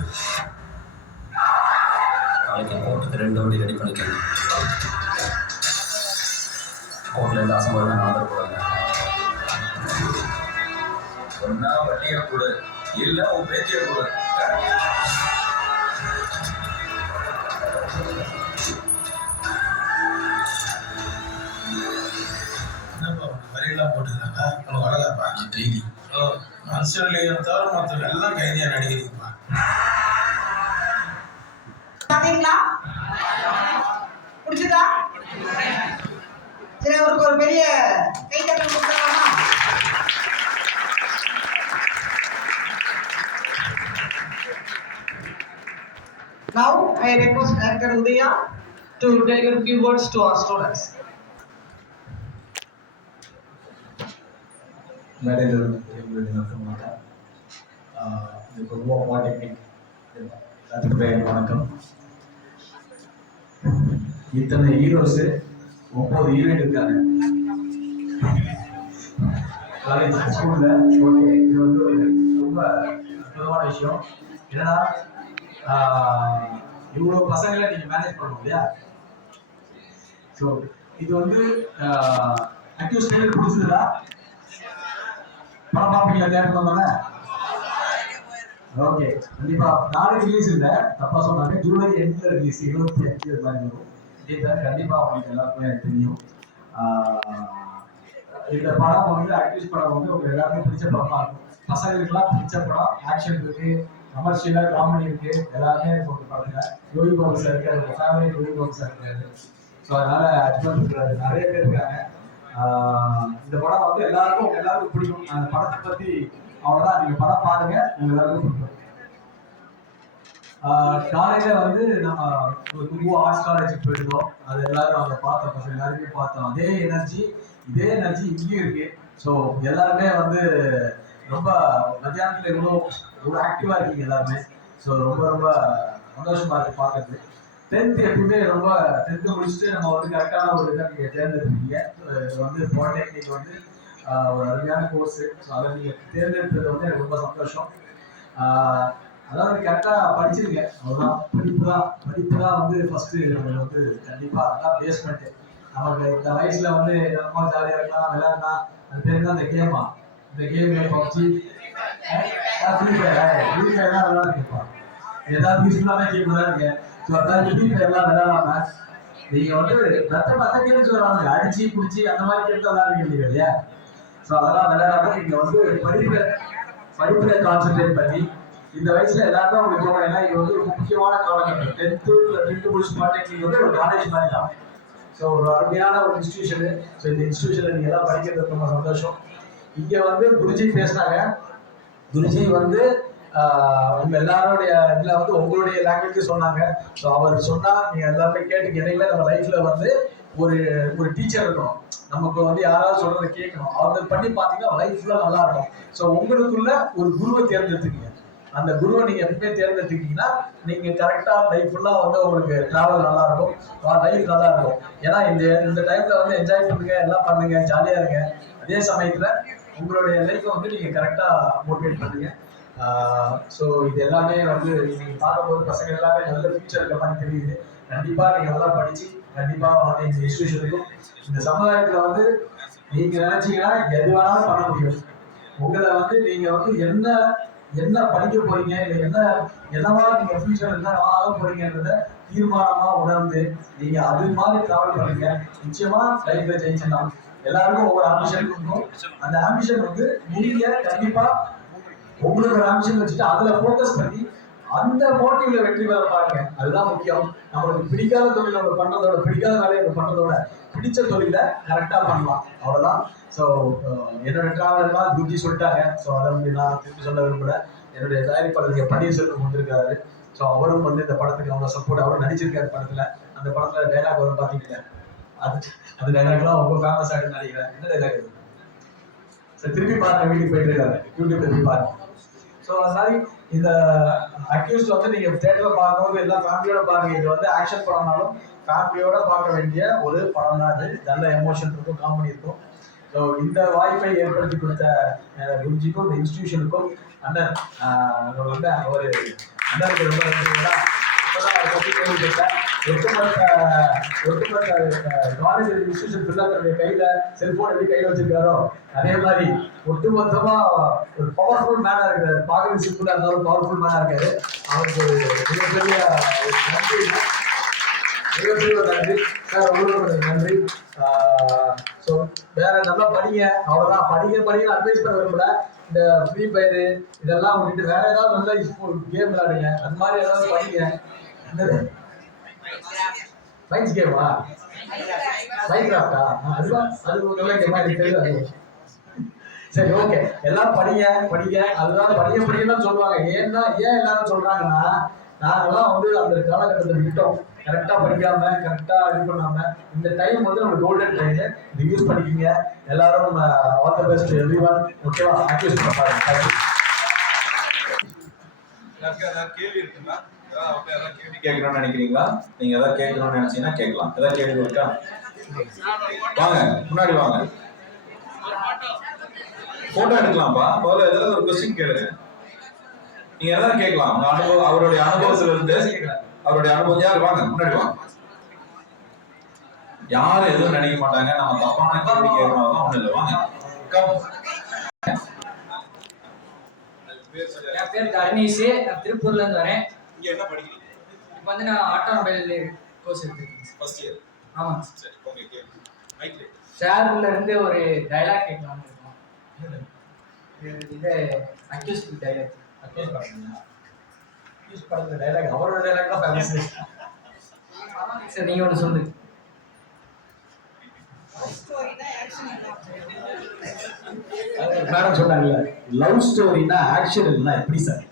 நாளைக்கு கோர்ட்டுக்கு 2 வண்டி ரெடி பண்ணிக்கிறேன். கோர்ட்ல இருந்து அசம்பாவிதம் நடந்துடக்கூடாது. ஒன்னா வட்டியா கூட இல்ல உன் பேத்தியா கூட. கைதியா போட்டுருக்காங்க. உனக்கு அழகாப்பா நீ கைதி. மனுஷன் தவிர மொத்தம் எல்லாம் கைதியா நடிக்கிறீங்கப்பா. பாத்தீங்களா? புடிச்சுதா? சரி, அவருக்கு ஒரு பெரிய கைத்தட்டல் கொடுத்துடலாமா? Now I request Director Udaya to deliver a few words to our students. மேடையில் நடத்துமாட்டா இந்த பொதுவாக பாலிடெக்னிக் எல்லாத்துக்கும் பேர் வணக்கம். இத்தனை ஹீரோஸு 9 ஈவெண்ட் இருக்காங்க காலேஜ் ஸ்கூலில். ஓகே, இது வந்து ஒரு ரொம்ப அற்புதமான விஷயம். என்னன்னா இவ்வளோ பசங்களை நீங்கள் மேனேஜ் பண்ணணும் இல்லையா? ஸோ இது வந்து அக்யூஸ் ட்ரெயிலர் பிடிச்சதுடா. படம் பார்ப்பீங்களா? தேட்டர் வந்தானே? ஓகே, கண்டிப்பா நாளைக்கு ரிலீஸ் இல்லை, தப்பா சொன்னாங்க. ஜூலை 8 ரிலீஸ், 25 மாதிரி வரும். இதே தான் கண்டிப்பா உங்களுக்கு எல்லாருக்குமே எனக்கு தெரியும். இந்த படம் வந்து அக்யூஸ் படம் வந்து உங்களுக்கு எல்லாருக்கும் பிடிச்ச படமா இருக்கும். பசங்களுக்குலாம் பிடிச்ச படம். ஆக்ஷன் இருக்கு, கமர்ஷியலா காமெடி இருக்கு, எல்லாருமே இருக்கு ஒரு படத்துல. யோகி பாபு சார் இருக்காரு, ஃபேமிலி யோகி பாபு சார் இருக்காரு. ஸோ அதனால அஜ்மல் இருக்காரு, நிறைய பேர் இருக்காங்க. இந்த படம் வந்து எல்லாருக்கும் பிடிக்கும். அந்த படத்தை பத்தி அவ்வளவுதான், நீங்க படம் பாருங்க, உங்க எல்லாருக்கும் பிடிக்கும். காலையில வந்து நம்ம ஒரு கும்பு ஆர்ட்ஸ் காலேஜுக்கு போயிருந்தோம். அது எல்லாரும் அவங்க பார்த்த பசங்க எல்லாருமே பார்த்தோம். இதே எனர்ஜி இங்கேயும் இருக்கு. ஸோ எல்லாருமே வந்து ரொம்ப மத்தியானத்துல இவ்வளோ ஆக்டிவா இருக்கீங்க எல்லாருமே. ஸோ ரொம்ப ரொம்ப சந்தோஷமா இருக்கு பார்க்கறது. 10th எப்பவுமே ரொம்ப 10th முடிச்சுட்டு நம்ம வந்து கரெக்டான ஒரு இதை நீங்கள் தேர்ந்தெடுப்பீங்க. இது வந்து பாலிடெக்னிக் வந்து ஒரு அருமையான கோர்ஸு. ஸோ அதை நீங்கள் தேர்ந்தெடுத்தது வந்து எனக்கு ரொம்ப சந்தோஷம். அதாவது கரெக்டாக படிச்சிருங்க, அவ்வளோதான். படிப்பு தான் வந்து ஃபஸ்ட்டு நம்மளுக்கு வந்து கண்டிப்பாக அதான் பேஸ்மெண்ட்டு. நமக்கு இந்த வயசில் வந்து நம்ம ஜாலியாக இருக்கலாம், விளையாடலாம். அது பேர் தான் இந்த கேமா. இந்த கேமு பப்ஜி ஃப்ரீ ஃபயர் தான் விளையாடுங்கப்பா. ஏதாவது யூஸ்ஃபுல்லான கேம் விளையாடுங்க. ஸோ அதாவது ஃப்ரீ ஃபயர்லாம் விளையாடாம நீங்கள் வந்து மற்ற கேம்ஸ் விளையாடுங்க. அடிச்சு பிடிச்சி அந்த மாதிரி கேம் தான் விளையாடுங்க இல்லையா? ஸோ அதெல்லாம் விளையாடாம நீங்கள் வந்து படிப்பில் கான்சென்ட்ரேட் பண்ணி இந்த வயசுல எல்லாருமே உங்களுக்கு தோணும். ஏன்னா இது வந்து ஒரு முக்கியமான காலகட்டம். 10th முடிச்சு பாலிடெக்னிக் வந்து ஒரு காலேஜ் மாதிரி தான். ஸோ ஒரு அருமையான ஒரு இன்ஸ்டியூஷனு. ஸோ இந்த இன்ஸ்டியூஷனில் நீங்கள் எல்லாம் படிக்கிறது ரொம்ப சந்தோஷம். இங்கே வந்து குருஜி பேசினாங்க. குருஜி வந்து உங்க எல்லாருடைய இதில் வந்து உங்களுடைய லாங்குவேஜ் சொன்னாங்க. ஸோ அவர் சொன்னால் நீங்கள் எல்லாருமே கேட்டு இடையில நம்ம லைஃப்ல வந்து ஒரு டீச்சர் இருக்கணும். நமக்கு வந்து யாராவது சொல்றதை கேட்கணும். அவங்க பண்ணி பார்த்தீங்கன்னா லைஃப்ல நல்லா இருக்கும். ஸோ உங்களுக்குள்ள ஒரு குருவை தேர்ந்தெடுத்துக்கீங்க. அந்த குருவை நீங்க எப்பவுமே தேர்ந்தெடுத்துக்கிட்டீங்கன்னா நீங்க கரெக்டா லைஃப் ஃபுல்லா வந்து உங்களுக்கு டிராவல் நல்லா இருக்கும், லைஃப் நல்லா இருக்கும். ஏன்னா இந்த டைம்ல வந்து என்ஜாய் பண்ணுங்க, எல்லாம் பண்ணுங்க, ஜாலியா இருங்க. அதே சமயத்துல உங்களுடைய லைஃப்பை வந்து நீங்க கரெக்டா மோட்டிவேட் பண்ணுங்க. ஸோ இது எல்லாமே வந்து நீங்க பார்க்கும்போது பசங்க எல்லாமே நல்ல ஃபியூச்சர் இருக்க மாதிரி தெரியுது. கண்டிப்பா நீங்க நல்லா படிச்சு கண்டிப்பா வந்து இந்த இன்ஸ்டியூஷனுக்கும் இந்த சமுதாயத்துல வந்து நீங்க நினைச்சீங்கன்னா எது வேணாலும் பண்ண முடியும். உங்களை வந்து நீங்க வந்து என்ன படிக்க போறீங்க, இல்லை என்னவா நீங்க ஃபியூச்சர் என்ன ஆக போறீங்கன்றத தீர்மானமா உணர்ந்து நீங்க அது மாதிரி டிராவல் பண்ணுங்க. நிச்சயமா லைஃப்ல ஜெயிச்சிடலாம். எல்லாருக்கும் ஒவ்வொரு ஆம்பிஷன் இருக்கும். அந்த ஆம்பிஷன் வந்து நீங்க கண்டிப்பா உங்களுக்கு ஒரு ஆம்பிஷன் வச்சுட்டு அதுல ஃபோக்கஸ் பண்ணி அந்த மோட்டிவ்ல வெற்றி பெற பாருங்க. அதுதான் முக்கியம். நம்மளுக்கு பிடிக்காத தொழில் நம்ம பண்றதோட, பிடிக்காத வேலையை நம்ம பண்றதோட பிடிச்ச தொழிலை கரெக்டா பண்ணலாம், அவ்வளவுதான். ஸோ என்னோட டிராவல்லாம் குருஜி சொல்லிட்டாங்க. ஸோ அதை வந்து நான் திருப்பி சொல்ல விரும்பல. என்னுடைய தயாரிப்பாளர் பன்னீர்செல்வம் வந்திருக்காரு. ஸோ அவரும் வந்து இந்த படத்துக்கு அவங்க சப்போர்ட், அவரும் நடிச்சிருக்காரு படத்துல. அந்த படத்துல டைலாக் வரும் பாத்தீங்கன்னா அது டைலாக்லாம் ரொம்ப ஃபேமஸ் ஆகிட்டு நினைக்கிறேன். என்ன டைலாக் இது? ஸோ திருப்பி பாருங்க, வீட்டுக்கு போயிட்டு இருக்காரு, யூடியூப்ல போய் பாருங்க. ஸோ அது மாதிரி இந்த அக்யூஸ்ட் வந்து நீங்க தேட்டர்ல பார்க்கும்போது எல்லாம் ஃபேமிலியோட பாருங்க. இது வந்து ஆக்ஷன் படம்னாலும் ஃபேமிலியோட பார்க்க வேண்டிய ஒரு படம் தான். அது நல்ல எமோஷன் இருக்கும், காமெடி இருக்கும். ஸோ இந்த வாய்ப்பை ஏற்படுத்தி கொடுத்த குருஜிக்கும் இந்த இன்ஸ்டிடியூஷனுக்கும் அண்ணன் வந்து ஒரு அண்ணனுக்கு ரொம்ப நன்றி. ஒட்டுமொத்த காலேஜ் இன்ஸ்டிடியூஷன் ஃபுல்லாக தன்னுடைய கையில செல்போன் எப்படி கையில வச்சிருக்காரோ அதே மாதிரி ஒட்டுமொத்தமா ஒரு பவர்ஃபுல் மேனா இருக்காரு. பார்க்கறது சிம்பிளா இருந்தாலும் பவர்ஃபுல் மேனா இருக்காரு. அவருக்கு மிகப்பெரிய நன்றி, மிகப்பெரிய ஒரு நன்றி சார். உங்களுக்கு நன்றி. ஸோ வேற நல்லா படிங்க, அவ்வளோதான். படிக்க அட்வைஸ் பண்ண விரும்பல. இந்த ஃப்ரீ ஃபயரு இதெல்லாம் விட்டுட்டு வேற ஏதாவது நல்லா கேம் விளையாடுங்க, அது மாதிரி ஏதாவது படிங்க. மைன்ஸ் கேமா, மைன்கிராஃப்டா, அது ஒரு நல்ல கேமா எனக்கு தெரியாது. சரி, ஓகே, எல்லாம் படிங்க. அதுதான் படிக்க தான் சொல்லுவாங்க. ஏன் எல்லாரும் சொல்றாங்கன்னா, நாங்கெல்லாம் வந்து அந்த காலகட்டத்தை விட்டோம். கரெக்டா படிக்காம, கரெக்டா இது பண்ணாம, இந்த டைம் வந்து நம்ம கோல்டன் டைம். இது யூஸ் பண்ணிக்கிங்க. எல்லாரும் ஆல் தி பெஸ்ட் எவ்ரிவன். ஓகேவா? அக்யூஸ் பண்ணாங்க. கேள்வி இருக்குங்களா? ஏதாவது கேள்வி கேட்கணும்னு நினைக்கிறீங்களா? நீங்க ஏதாவது கேட்கணும்னு நினைச்சீங்கன்னா கேட்கலாம். ஏதாவது கேள்வி இருக்கா? வாங்க, முன்னாடி வாங்க. போட்டோ எடுக்கலாம்ப்பா. முதல்ல ஏதாவது ஒரு கொஸ்டின் கேளுங்க. நீங்க ஏதாவது கேட்கலாம். உங்க அனுபவம், அவருடைய அனுபவத்துல இருந்து, அவருடைய அனுபவம். யாரு வாங்க, முன்னாடி வாங்க. யாரும் எதுவும் நினைக்க மாட்டாங்க. நம்ம தப்பான கேள்வி கேட்கறோம் ஒண்ணு இல்லை. வாங்க. என் பேர் கணேஷ். நான் திருப்பூர்ல இருந்து வரேன். இங்க என்ன படிக்கிறீங்க? இப்போ வந்து நான் ஆட்டோமொபைல் கோர்ஸ் எடுத்துருக்கேன். First year. ஆமாங்க. சரி, ஓகே. கேளுங்க. மைக்ல. ஷேர்ல இருந்து ஒரு டயலாக் கேட்கலாம்னு இருக்கோம். இது அக்யூஸ்ட் டயலாக். அக்யூஸ் பண்ணுங்க. அக்யூஸ் பண்ணுற டைலாக் அவரோட டைலாக் தான் ஃபேமஸ். சார் நீங்க ஒன்று சொல்லுங்க. மேடம் சொன்னாங்கல்ல, லவ் ஸ்டோரினா ஆக்ஷன் இல்லைன்னா எப்படி சார்?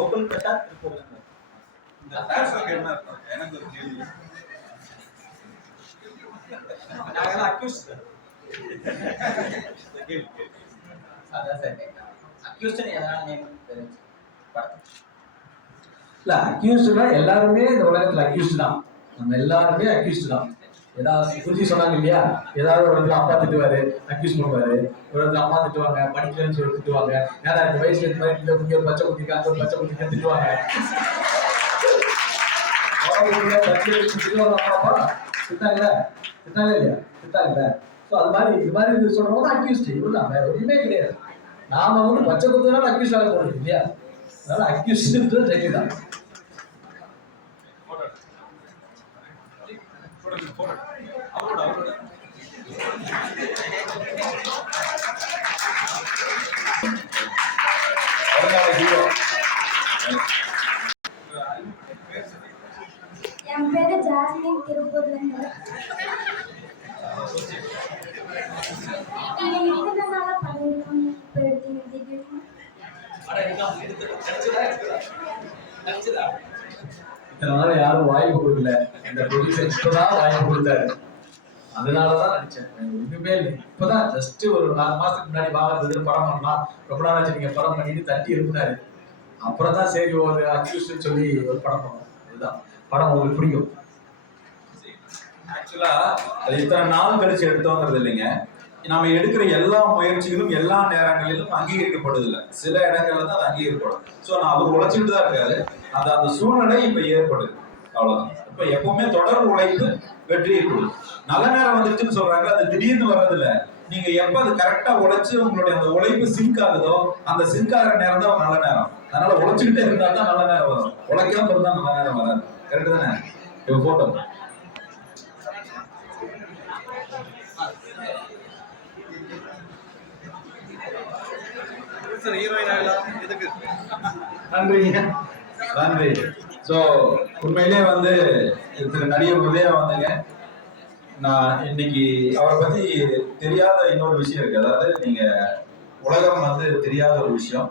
ஓபன் கட்டா திருப்பூர்ல இருந்து. இந்த டாஸ்க் என்ன அர்த்தம்? எனக்கு ஒரு கேள்வி. நாங்க அக்யூஸ் அதான் சார் கேட்கலாம். அக்யூஸ்ட்னு எதனால நேம் தெரிஞ்சு இல்ல, அக்யூஸ்டுனா எல்லாருமே இந்த உலகத்துல அக்யூஸ்ட் தான். நம்ம எல்லாருமே அக்யூஸ்ட் தான். ஏதாவது குருஜி சொன்னாங்க இல்லையா, ஏதாவது ஒரு இடத்துல அப்பா திட்டுவாரு, அக்யூஸ் பண்ணுவாரு. ஒரு இடத்துல அம்மா திட்டுவாங்க, படிக்கலன்னு சொல்லி திட்டுவாங்க. ஏன்னா இந்த வயசுல இந்த மாதிரி இங்க ஒரு பச்சை குத்திக்கா, அங்க ஒரு பச்சை குத்திக்கா திட்டுவாங்க. அப்பா திட்டாங்கல்ல இல்லையா, திட்டாங்கல்ல. ஸோ அது மாதிரி இது மாதிரி சொல்றவங்க அக்யூஸ்ட். இவருதான், வேற ஒண்ணுமே கிடையாது. நாம வந்து பச்சை குத்துனால அக்யூஸ்ட் ஆக போறது இல்லையா, அதனால அக்யூஸ்ட் ஜெயிதான். என் பேரு ஜாஸ்மின், திருப்பூர்ல இருந்து. நீங்க இருக்கிறதுனால பண்ணிருக்கோம். இப்ப எடுத்தீங்க. இத்தனை நாள் யாரும் வாய்ப்பு கொடுக்கல, இந்த ப்ரொடியூசர் இப்பதான் வாய்ப்பு கொடுத்தாரு. அதனாலதான் நடிச்சேன். ஒண்ணுமே இல்லை. இப்பதான் ஜஸ்ட் ஒரு 4 மாசத்துக்கு முன்னாடி வாங்க படம் பண்ணலாம், ரொம்ப நாள் ஆச்சு நீங்க படம் பண்ணிட்டு தட்டி இருந்தாரு. அப்புறம் தான் சரி ஒரு அக்யூஸ்ட் சொல்லி ஒரு படம் பண்ணோம். இதுதான் படம் உங்களுக்கு பிடிக்கும். ஆக்சுவலா அது இத்தனை நாள் கழிச்சு எடுத்தோங்கிறது இல்லைங்க. நம்ம எடுக்கிற எல்லா முயற்சிகளும் எல்லா நேரங்களிலும் அங்கீகரிக்கப்படுது இல்லை. சில இடங்கள்ல தான் அது அங்கீகரிக்கப்படும். ஸோ நான் அவர் உழைச்சிட்டு தான் இருக்காரு. அந்த சூழ்நிலை இப்ப ஏற்படுது, அவ்வளவுதான். இப்ப எப்பவுமே தொடர் உழைப்பு வெற்றியை கொடுக்கும். நல்ல நேரம் வந்துருச்சுன்னு சொல்றாங்க, அது திடீர்னு வர்றதில்ல. நீங்க எப்ப அது கரெக்டா உழைச்சு உங்களுடைய அந்த உழைப்பு சிங்க் ஆகுதோ, அந்த சிங்க் ஆகிற நேரம் தான் நல்ல நேரம். அதனால உழைச்சுக்கிட்டே இருந்தா தான் நல்ல நேரம் வரும். உழைக்காம இருந்தா நல்ல நேரம் வராது. கரெக்ட் தானே? இப்ப போட்டோ நன்றிங்க, நன்றி. ஸோ உண்மையிலே வந்து திரு நடிகர் உதயா வந்துங்க. நான் இன்னைக்கு அவரை பத்தி தெரியாத இன்னொரு விஷயம் இருக்கு. அதாவது நீங்க உலகம் வந்து தெரியாத ஒரு விஷயம்,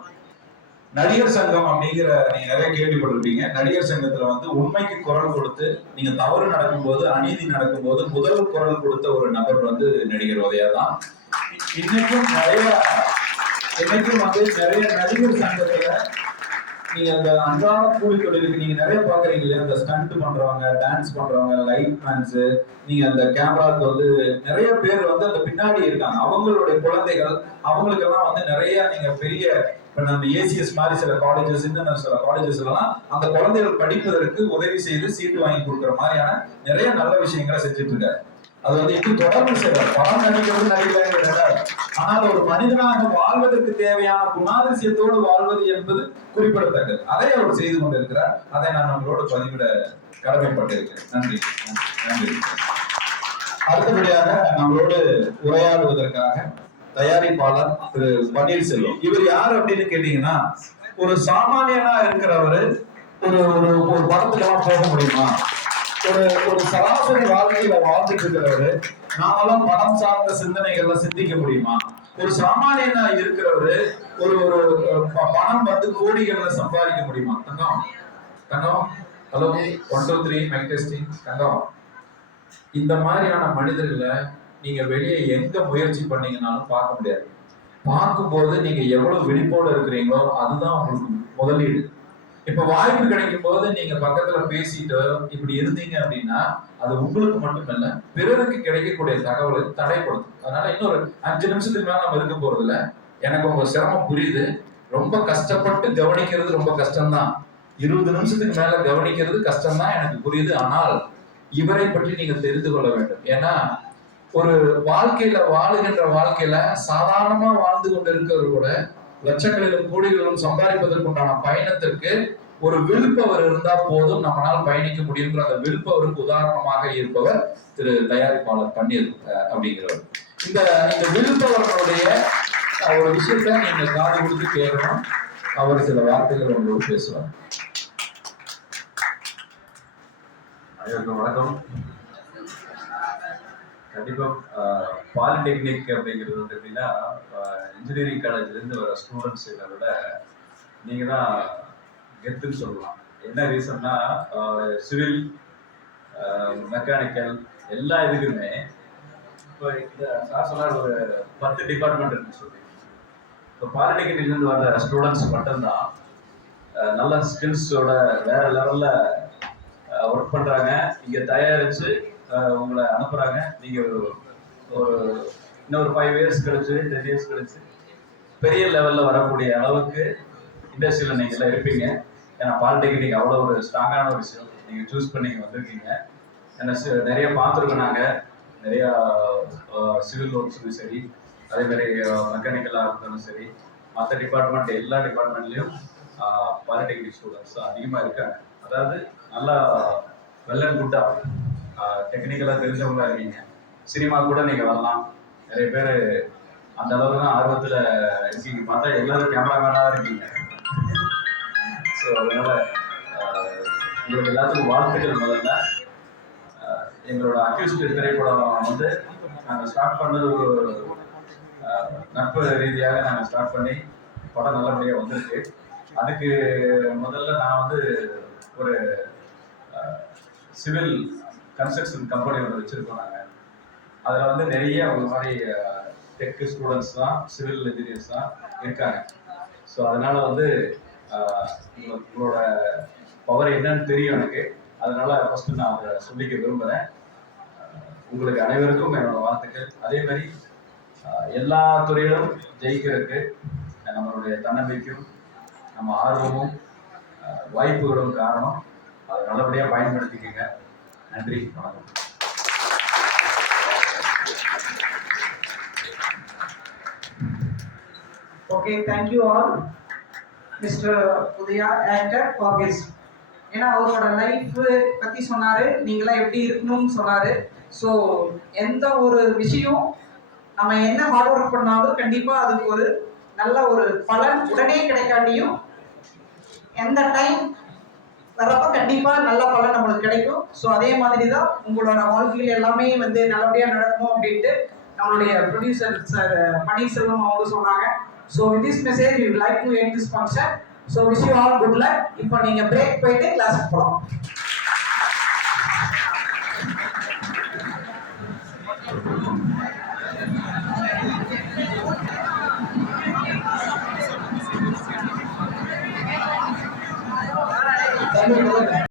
நடிகர் சங்கம் அப்படிங்கிற நீங்க நிறைய கேள்விப்பட்டிருப்பீங்க. நடிகர் சங்கத்துல வந்து உண்மைக்கு குரல் கொடுத்து, நீங்க தவறு நடக்கும்போது, அநீதி நடக்கும்போது முதல் குரல் கொடுத்த ஒரு நபர் வந்து நடிகர் உதயா தான். இன்னைக்கும் வந்து நிறைய நடிகர் சங்கத்துல நீங்க அந்த அன்றாட கூலி தொழிலுக்கு நீங்க நிறைய பாக்குறீங்க இல்லையா, அந்த ஸ்டண்ட் பண்றவங்க, டான்ஸ் பண்றவங்க, லைட் மேன்ஸ், நீங்க அந்த கேமராக்கு வந்து நிறைய பேர் வந்து அந்த பின்னாடி இருக்காங்க. அவங்களுடைய குழந்தைகள், அவங்களுக்கெல்லாம் வந்து நிறைய நீங்க பெரிய இப்ப நம்ம ஏசிஎஸ் மாதிரி சில காலேஜஸ், இன்னும் சில காலேஜஸ் எல்லாம் அந்த குழந்தைகள் படிப்பதற்கு உதவி செய்து சீட்டு வாங்கி கொடுக்குற மாதிரியான நிறைய நல்ல விஷயங்களை செஞ்சுட்டு இருக்காரு. அது வந்து இன்னும் தொடர்ந்து செய்யறாரு. படம் நடிக்கிறது நடிக்கிறாங்க, ஆனால் ஒரு மனிதனாக வாழ்வதற்கு தேவையான குணாதிசயத்தோடு வாழ்வது என்பது குறிப்பிடத்தக்கது. அதை அவர் செய்து கொண்டிருக்கிறார். அதை நான் நம்மளோட பதிவிட கடமைப்பட்டிருக்கிறேன். நன்றி, நன்றி. அடுத்தபடியாக நம்மளோடு உரையாடுவதற்காக தயாரிப்பாளர் திரு பன்னீர்செல்வம். இவர் யார் அப்படின்னு கேட்டீங்கன்னா, ஒரு சாமானியனா இருக்கிறவரு ஒரு ஒரு படத்துக்கெல்லாம் போக முடியுமா? ஒரு சராசரி வாழ்க்கையில வாழ்ந்துட்டு இருக்கிறவரு நாமெல்லாம் படம் சார்ந்த சிந்தனைகள்ல சிந்திக்க முடியுமா? ஒரு சாமானியனா இருக்கிறவரு ஒரு பணம் வந்து கோடிகள்ல சம்பாதிக்க முடியுமா? தங்கம் தங்கம் ஹலோ 1 2 3 மைக் டெஸ்டிங். தங்கம், இந்த மாதிரியான மனிதர்களை நீங்க வெளியே எங்க முயற்சி பண்ணீங்கன்னாலும் பார்க்க முடியாது. பார்க்கும்போது நீங்க எவ்வளவு விழிப்போடு இருக்கிறீங்களோ அதுதான் உங்களுக்கு முதலீடு. இப்ப வாய்ப்பு கிடைக்கும் போது நீங்க பக்கத்துல பேசிட்டு இப்படி இருந்தீங்க அப்படின்னா அது உங்களுக்கு மட்டுமல்ல பிறருக்கு கிடைக்கக்கூடிய தகவலை தடைப்படுத்தும். அதனால இன்னொரு 5 நிமிஷத்துக்கு மேல நம்ம இருக்க போறது இல்ல. எனக்கு உங்க சிரமம் புரியுது. ரொம்ப கஷ்டப்பட்டு கவனிக்கிறது ரொம்ப கஷ்டம்தான். 20 நிமிஷத்துக்கு மேல கவனிக்கிறது கஷ்டம்தான், எனக்கு புரியுது. ஆனால் இவரை பற்றி நீங்க தெரிந்து கொள்ள வேண்டும். ஏன்னா ஒரு வாழ்க்கையில வாழுகின்ற வாழ்க்கையில சாதாரணமா வாழ்ந்து கொண்டு இருக்கிறவர் கூட லட்சங்களிலும் கோடிகளிலும் சம்பாதிப்பதற்குண்டான பயணத்திற்கு ஒரு விழுப்பவர் இருந்தா போதும் நம்மளால் பயணிக்க முடியுங்கிற அந்த விழுப்பவருக்கு உதாரணமாக இருப்பவர் திரு தயாரிப்பாளர் பன்னீர் அப்படிங்கிறவர். இந்த விழுப்பவர்களுடைய ஒரு விஷயத்த நீங்க காது கொடுத்து கேட்கணும். அவர் சில வார்த்தைகள் உங்களோடு பேசுவார். அனைவருக்கும் வணக்கம். கண்டிப்பா பாலிடெக்னிக் அப்படிங்கிறது வந்து எப்படின்னா இன்ஜினியரிங் காலேஜ்ல இருந்து வர ஸ்டூடெண்ட்ஸ் விட நீங்க தான் கெத்துன்னு சொல்லலாம். என்ன ரீசன்னா சிவில், மெக்கானிக்கல் எல்லா இதுக்குமே இப்போ இந்த சார் சொன்னார் ஒரு 10 டிபார்ட்மெண்ட் இருக்குன்னு சொல்லி. இப்போ பாலிடெக்னிக்ல இருந்து வர ஸ்டூடெண்ட்ஸ் மட்டும்தான் நல்ல ஸ்கில்ஸோட வேற லெவல்ல ஒர்க் பண்றாங்க. இங்க தயாரிச்சு உங்களை அனுப்புறாங்க. நீங்க இன்னொரு 5 இயர்ஸ் கழிச்சு 10 இயர்ஸ் கழிச்சு பெரிய லெவல்ல வரக்கூடிய அளவுக்கு இண்டஸ்ட்ரியில நீங்க எல்லாம் இருப்பீங்க. ஏன்னா பாலிடெக்னிக் அவ்வளோ ஒரு ஸ்ட்ராங்கான ஒரு விஷயம். நீங்க சூஸ் பண்ணி வந்திருக்கீங்க. ஏன்னா நிறைய பார்த்துருக்கோம். நாங்க நிறைய சிவில் ஒர்க்ஸும் சரி, அதே மாதிரி மெக்கானிக்கலா இருந்தாலும் சரி, மற்ற டிபார்ட்மெண்ட் எல்லா டிபார்ட்மெண்ட்லயும் பாலிடெக்னிக் ஸ்டூடெண்ட்ஸ் அதிகமா இருக்காங்க. அதாவது நல்லா வெல் அண்ட் குட்டா டெக்னிக்கலாக தெரிஞ்சவங்களா இருக்கீங்க. சினிமா கூட நீங்க வரலாம். நிறைய பேர் அந்த அளவுக்கு தான் ஆர்வத்தில் இருக்கீங்க. பார்த்தா எல்லாரும் கேமராமேனாக இருக்கீங்க. ஸோ அதனால உங்களுக்கு எல்லாத்துக்கும் வாழ்த்துக்கள். முதல்ல எங்களோட அக்யூஸ்ட் திரைப்படம் வந்து நாங்கள் ஸ்டார்ட் பண்ணது ஒரு நட்பு ரீதியாக நாங்கள் ஸ்டார்ட் பண்ணி படம் நல்லபடியாக வந்திருக்கு. அதுக்கு முதல்ல நான் வந்து ஒரு சிவில் கன்ஸ்ட்ரக்ஷன் கம்பெனி ஒன்று வச்சுருக்கோம். நாங்கள் அதில் வந்து நிறைய ஒரு மாதிரி டெக் ஸ்டூடெண்ட்ஸ் தான், சிவில் இன்ஜினியர்ஸ் தான் இருக்காங்க. ஸோ அதனால் வந்து உங்களோட பவர் என்னன்னு தெரியும் எனக்கு. அதனால ஃபஸ்ட்டு நான் அதை சொல்லிக்க விரும்புகிறேன். உங்களுக்கு அனைவருக்கும் என்னோட வாழ்த்துக்கள். அதே மாதிரி எல்லா துறையிலும் ஜெயிக்கிறதுக்கு நம்மளுடைய தன்னம்பிக்கையும் நம்ம ஆர்வமும் வாய்ப்புகளும் காரணம். அதை நல்லபடியாக பயன்படுத்திக்கங்க. நன்றி, வணக்கம். Okay, thank you all, Mr. Udaya, actor for his. ஏன்னா அவரோட லைஃப் பற்றி சொன்னார், நீங்களாம் எப்படி இருக்கணும்னு சொன்னார். ஸோ எந்த ஒரு விஷயம் நம்ம என்ன ஹார்ட் ஒர்க் பண்ணாலும் கண்டிப்பாக அதுக்கு ஒரு நல்ல ஒரு பலன் உடனே கிடைக்காட்டியும் எந்த டைம் வர்றப்ப கண்டிப்பாக நல்ல பலன் நம்மளுக்கு கிடைக்கும். ஸோ அதே மாதிரி தான் உங்களோட வாழ்க்கையில் எல்லாமே வந்து நல்லபடியாக நடக்கணும் அப்படின்ட்டு நம்மளுடைய ப்ரொடியூசர் சார் பன்னீர்செல்வம் அவங்க சொன்னாங்க. So with this message we would like to end this function. So wish you all good luck. இப்போ நீங்கள் பிரேக் போயிட்டு கிளாஸுக்கு போகலாம்.